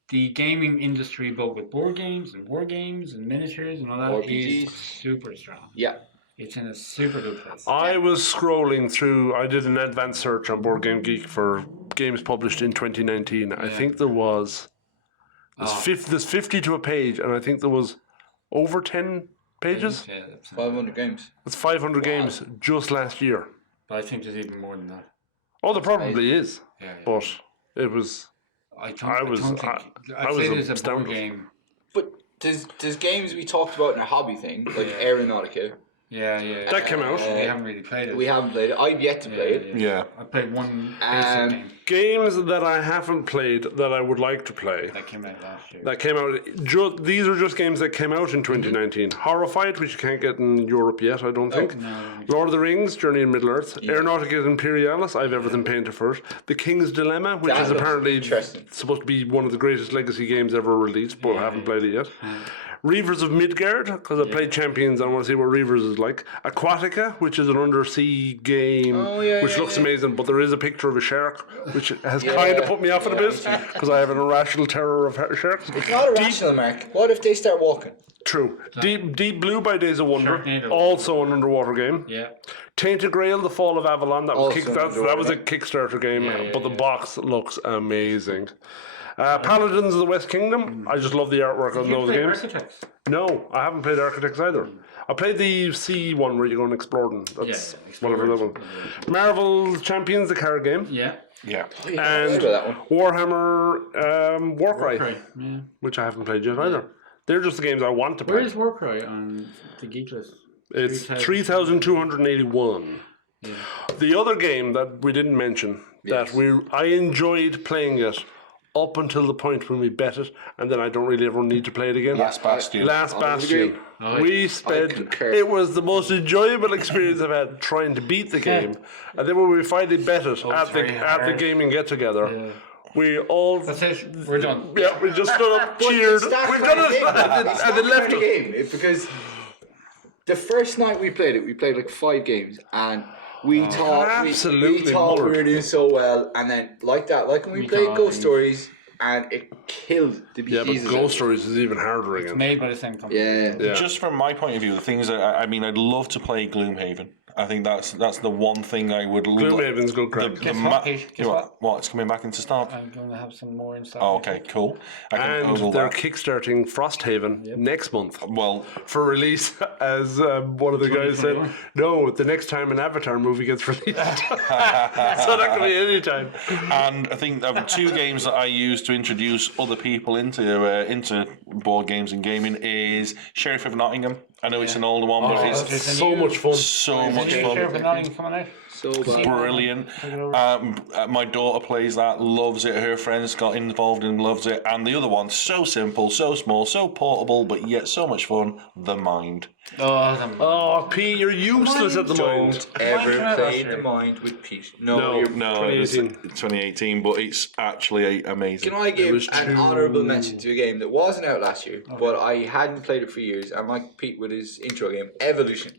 the gaming industry, both with board games and war games and miniatures and all that, RPGs. is super strong. Yeah. It's in a super good place. I was scrolling through. I did an advanced search on Board Game Geek for games published in 2019. I think there was. There's 50 to a page, and I think there was over 10 pages. Yeah, that's 500 games. That's 500 games just last year. but I think there's even more than that. Oh, there probably is, Yeah, but it was. I don't was think. I I'd was say there's a board astounded. game. But there's games we talked about in our hobby thing, like Aeronautica. Yeah. That came out. We haven't really played it. We haven't played it. I've yet to play it. Yeah. I played one basic game Games that I haven't played that I would like to play. that came out last year. That came out. These are just games that came out in 2019. Horrified, which you can't get in Europe yet, I don't think. Lord of the Rings, Journey in Middle Earth. Aeronautica Imperialis, I've everything painted for it. The King's Dilemma, which That is looks apparently interesting. supposed to be one of the greatest legacy games ever released, but I haven't played it yet. Reavers of Midgard, because I played Champions and I want to see what Reavers is like. Aquatica, which is an undersea game, which looks amazing, but there is a picture of a shark, which has kind of put me off it a bit, because I have an irrational terror of sharks. It's not irrational, Mark. What if they start walking? True. Deep Blue by Days of Wonder, Sharknado. also an underwater game. Yeah. Tainted Grail, The Fall of Avalon, that was, Also an that underwater was a Kickstarter game, but the box looks amazing. Paladins of the West Kingdom, I just love the artwork on You those play games. Architects. No, I haven't played Architects either. I played the sea one where you go and explore them. That's whatever that one. Marvel Champions, the card game. Yeah. Yeah. And that one. Warhammer Warcry, Warcry. Yeah. which I haven't played yet either. They're just the games I want to play. Where is Warcry on the geek list? It's 3,281. The other game that we didn't mention that I enjoyed playing it up until the point when we bet it, and then I don't really ever need to play it again. Last Bastion. Last I Bastion. agree. We spent. concur. It was the most enjoyable experience I've had trying to beat the game, and then when we finally bet it at the gaming get together, we all. That's it. We're done. Yeah, we just stood up, cheered. We've done it, and then left the it. game because the first night we played it, we played like 5 games, and we thought absolutely we thought we mullered. were doing so well, and then like when we played thought Ghost Stories, and it killed the Yeah, but bejesus out of Ghost it. Stories is even harder again. Made by the same company. Yeah. Yeah. Just from my point of view, the things that I mean, I'd love to play Gloomhaven. I think that's the one thing I would love. Gloomhaven's good crack. Guess what, Pete? Guess what? It's coming back into stock. I'm going to have some more in stock. Oh, okay, cool. I can And ogle they're that. kickstarting Frosthaven next month Well, for release, as one of the guys said. 2021. No, the next time an Avatar movie gets released. So that could be any time. and I think there were two games that I use to introduce other people into board games and gaming is Sheriff of Nottingham. I know it's an older one, but there's it's a So new- much fun. so much Is the Sheriff fun. of Nottingham coming out? So bad. Brilliant. My daughter plays that, loves it. Her friends got involved and loves it. And the other one, so simple, so small, so portable, but yet so much fun. The Mind. Oh, P, you're useless at the moment. Don't ever Mine came out play last the year. mind with Pete. No. You're, No, it was 2018. 2018, but it's actually amazing. Can I give was an too- honourable mention to a game that wasn't out last year, but I hadn't played it for years, and like Pete with his intro game, Evolution.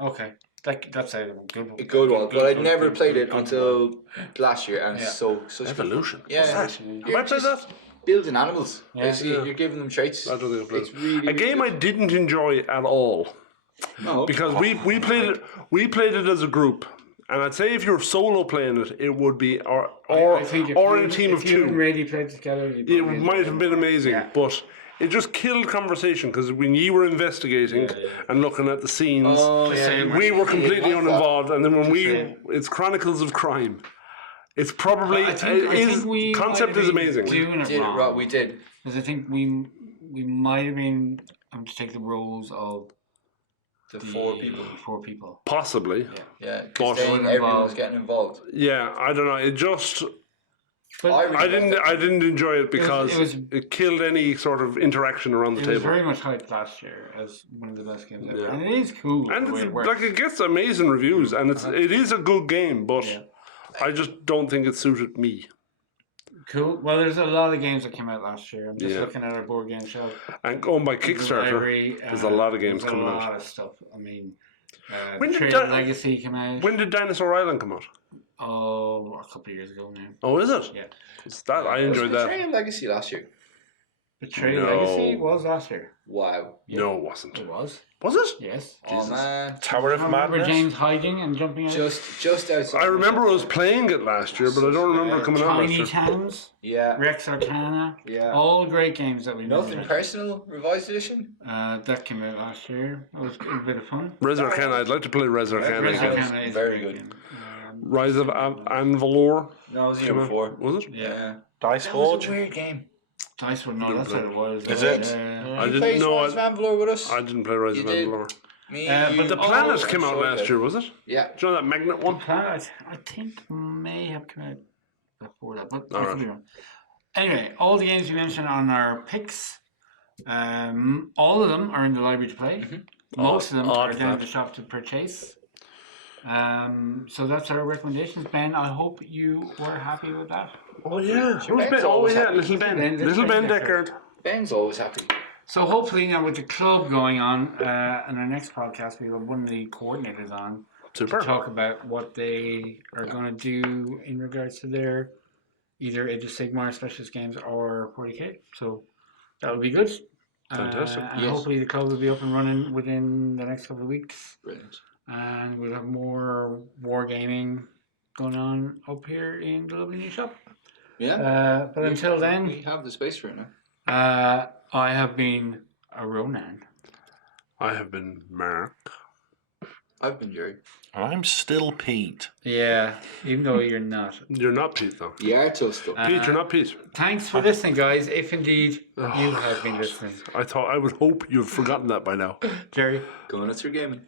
Okay. That's a good one. A good one, but I'd never played it good until last year, and Yeah. it's such Evolution. Yeah, Have you're I played just that? building animals. Yeah. Basically, Yeah. you're giving them traits. I don't think I've played It's it. really A game I didn't enjoy at all no. because we played it as a group, and I'd say if you're solo playing it, it would be or I think if or you- in a team of If you and two. Brady played together, you'd It probably might have been amazing, Yeah. but it just killed conversation because when you were investigating and looking at the scenes, Oh yeah, we were completely uninvolved, and then when saying. it's Chronicles of Crime. It's probably I think we concept might is have been amazing. Doing it did it wrong. right. We did. Because I think we might have been to take the roles of The four people. 4 people. Possibly, Yeah, But- because then everyone was getting involved. yeah. I don't know. It just But I really I didn't enjoy it because it was- it killed any sort of interaction around the it was table. very much hyped last year as one of the best games ever, Yeah. and it is cool. And the way it's, it works. like it gets amazing reviews, and it is a good game, but Yeah. I just don't think it suited me. Cool. Well, there's a lot of games that came out last year. I'm just Yeah. looking at our board game shelf. And going by The Kickstarter, library, there's a lot of games there's coming a out. lot of stuff. I mean, When did Trail Di- Legacy came out. When did Dinosaur Island come out? Oh, a couple of years ago now. Oh, is it? Yeah. It's that I enjoyed that. Trail Legacy last year. Betrayal No. Legacy was last year. Wow. No, it wasn't. It was. Was it? Yes. Oh man. Tower of Remember Madness. James hiding and jumping out? Just outside. I remember I was playing it last year, but I don't remember it coming out last Tiny year. Towns, Yeah. Rex Arcana, Yeah. all great games that we Nothing mentioned. personal. Revised edition. That came out last year. It was a bit of fun. Res Arcana, I'd like to play Res Arcana Rex again. Arcana is very a great good. game. Rise of Anvalor. No, it was the year came out. before. Was it? Yeah. Dice That was Forge. a weird game. Dice would know that's what it was. Is it? I You didn't played know. Rise of Anvalor with us. I didn't play Rise You of did. Anvalor. Me, but you, The Planet came out and last Soy year, was it? Yeah. Do you know that Magnet one? Planet, I think may have come out before that, but I Alright. could be wrong. Anyway, all the games we mentioned on our picks, all of them are in the library to play. Most of them Odd are down that. the shop to purchase. So that's our recommendations, Ben. I hope you were happy with that. Oh yeah. Sure, Ben's always happy. Little Ben. Ben, Little Ben Deckard. Deckard. Ben's always happy. So hopefully now with the club going on, in our next podcast we'll have one of the coordinators on Super. to talk about what they are going to do in regards to their either Age of Sigmar specialist games or 40k. So that would be good. Fantastic. And Yes. hopefully the club will be up and running within the next couple of weeks. Brilliant. And we'll have more wargaming going on up here in the lovely new shop. Yeah. But until then, we have the space for it now. I have been a Ronan. I have been Mark. I've been Jerry. I'm still Pete. Yeah, even though you're not. You're not Pete though. Yeah, toast though. Pete, you're not Pete. Thanks for listening, guys. If indeed you have been listening. I would hope you've forgotten that by now. Jerry. GoNuts for gaming.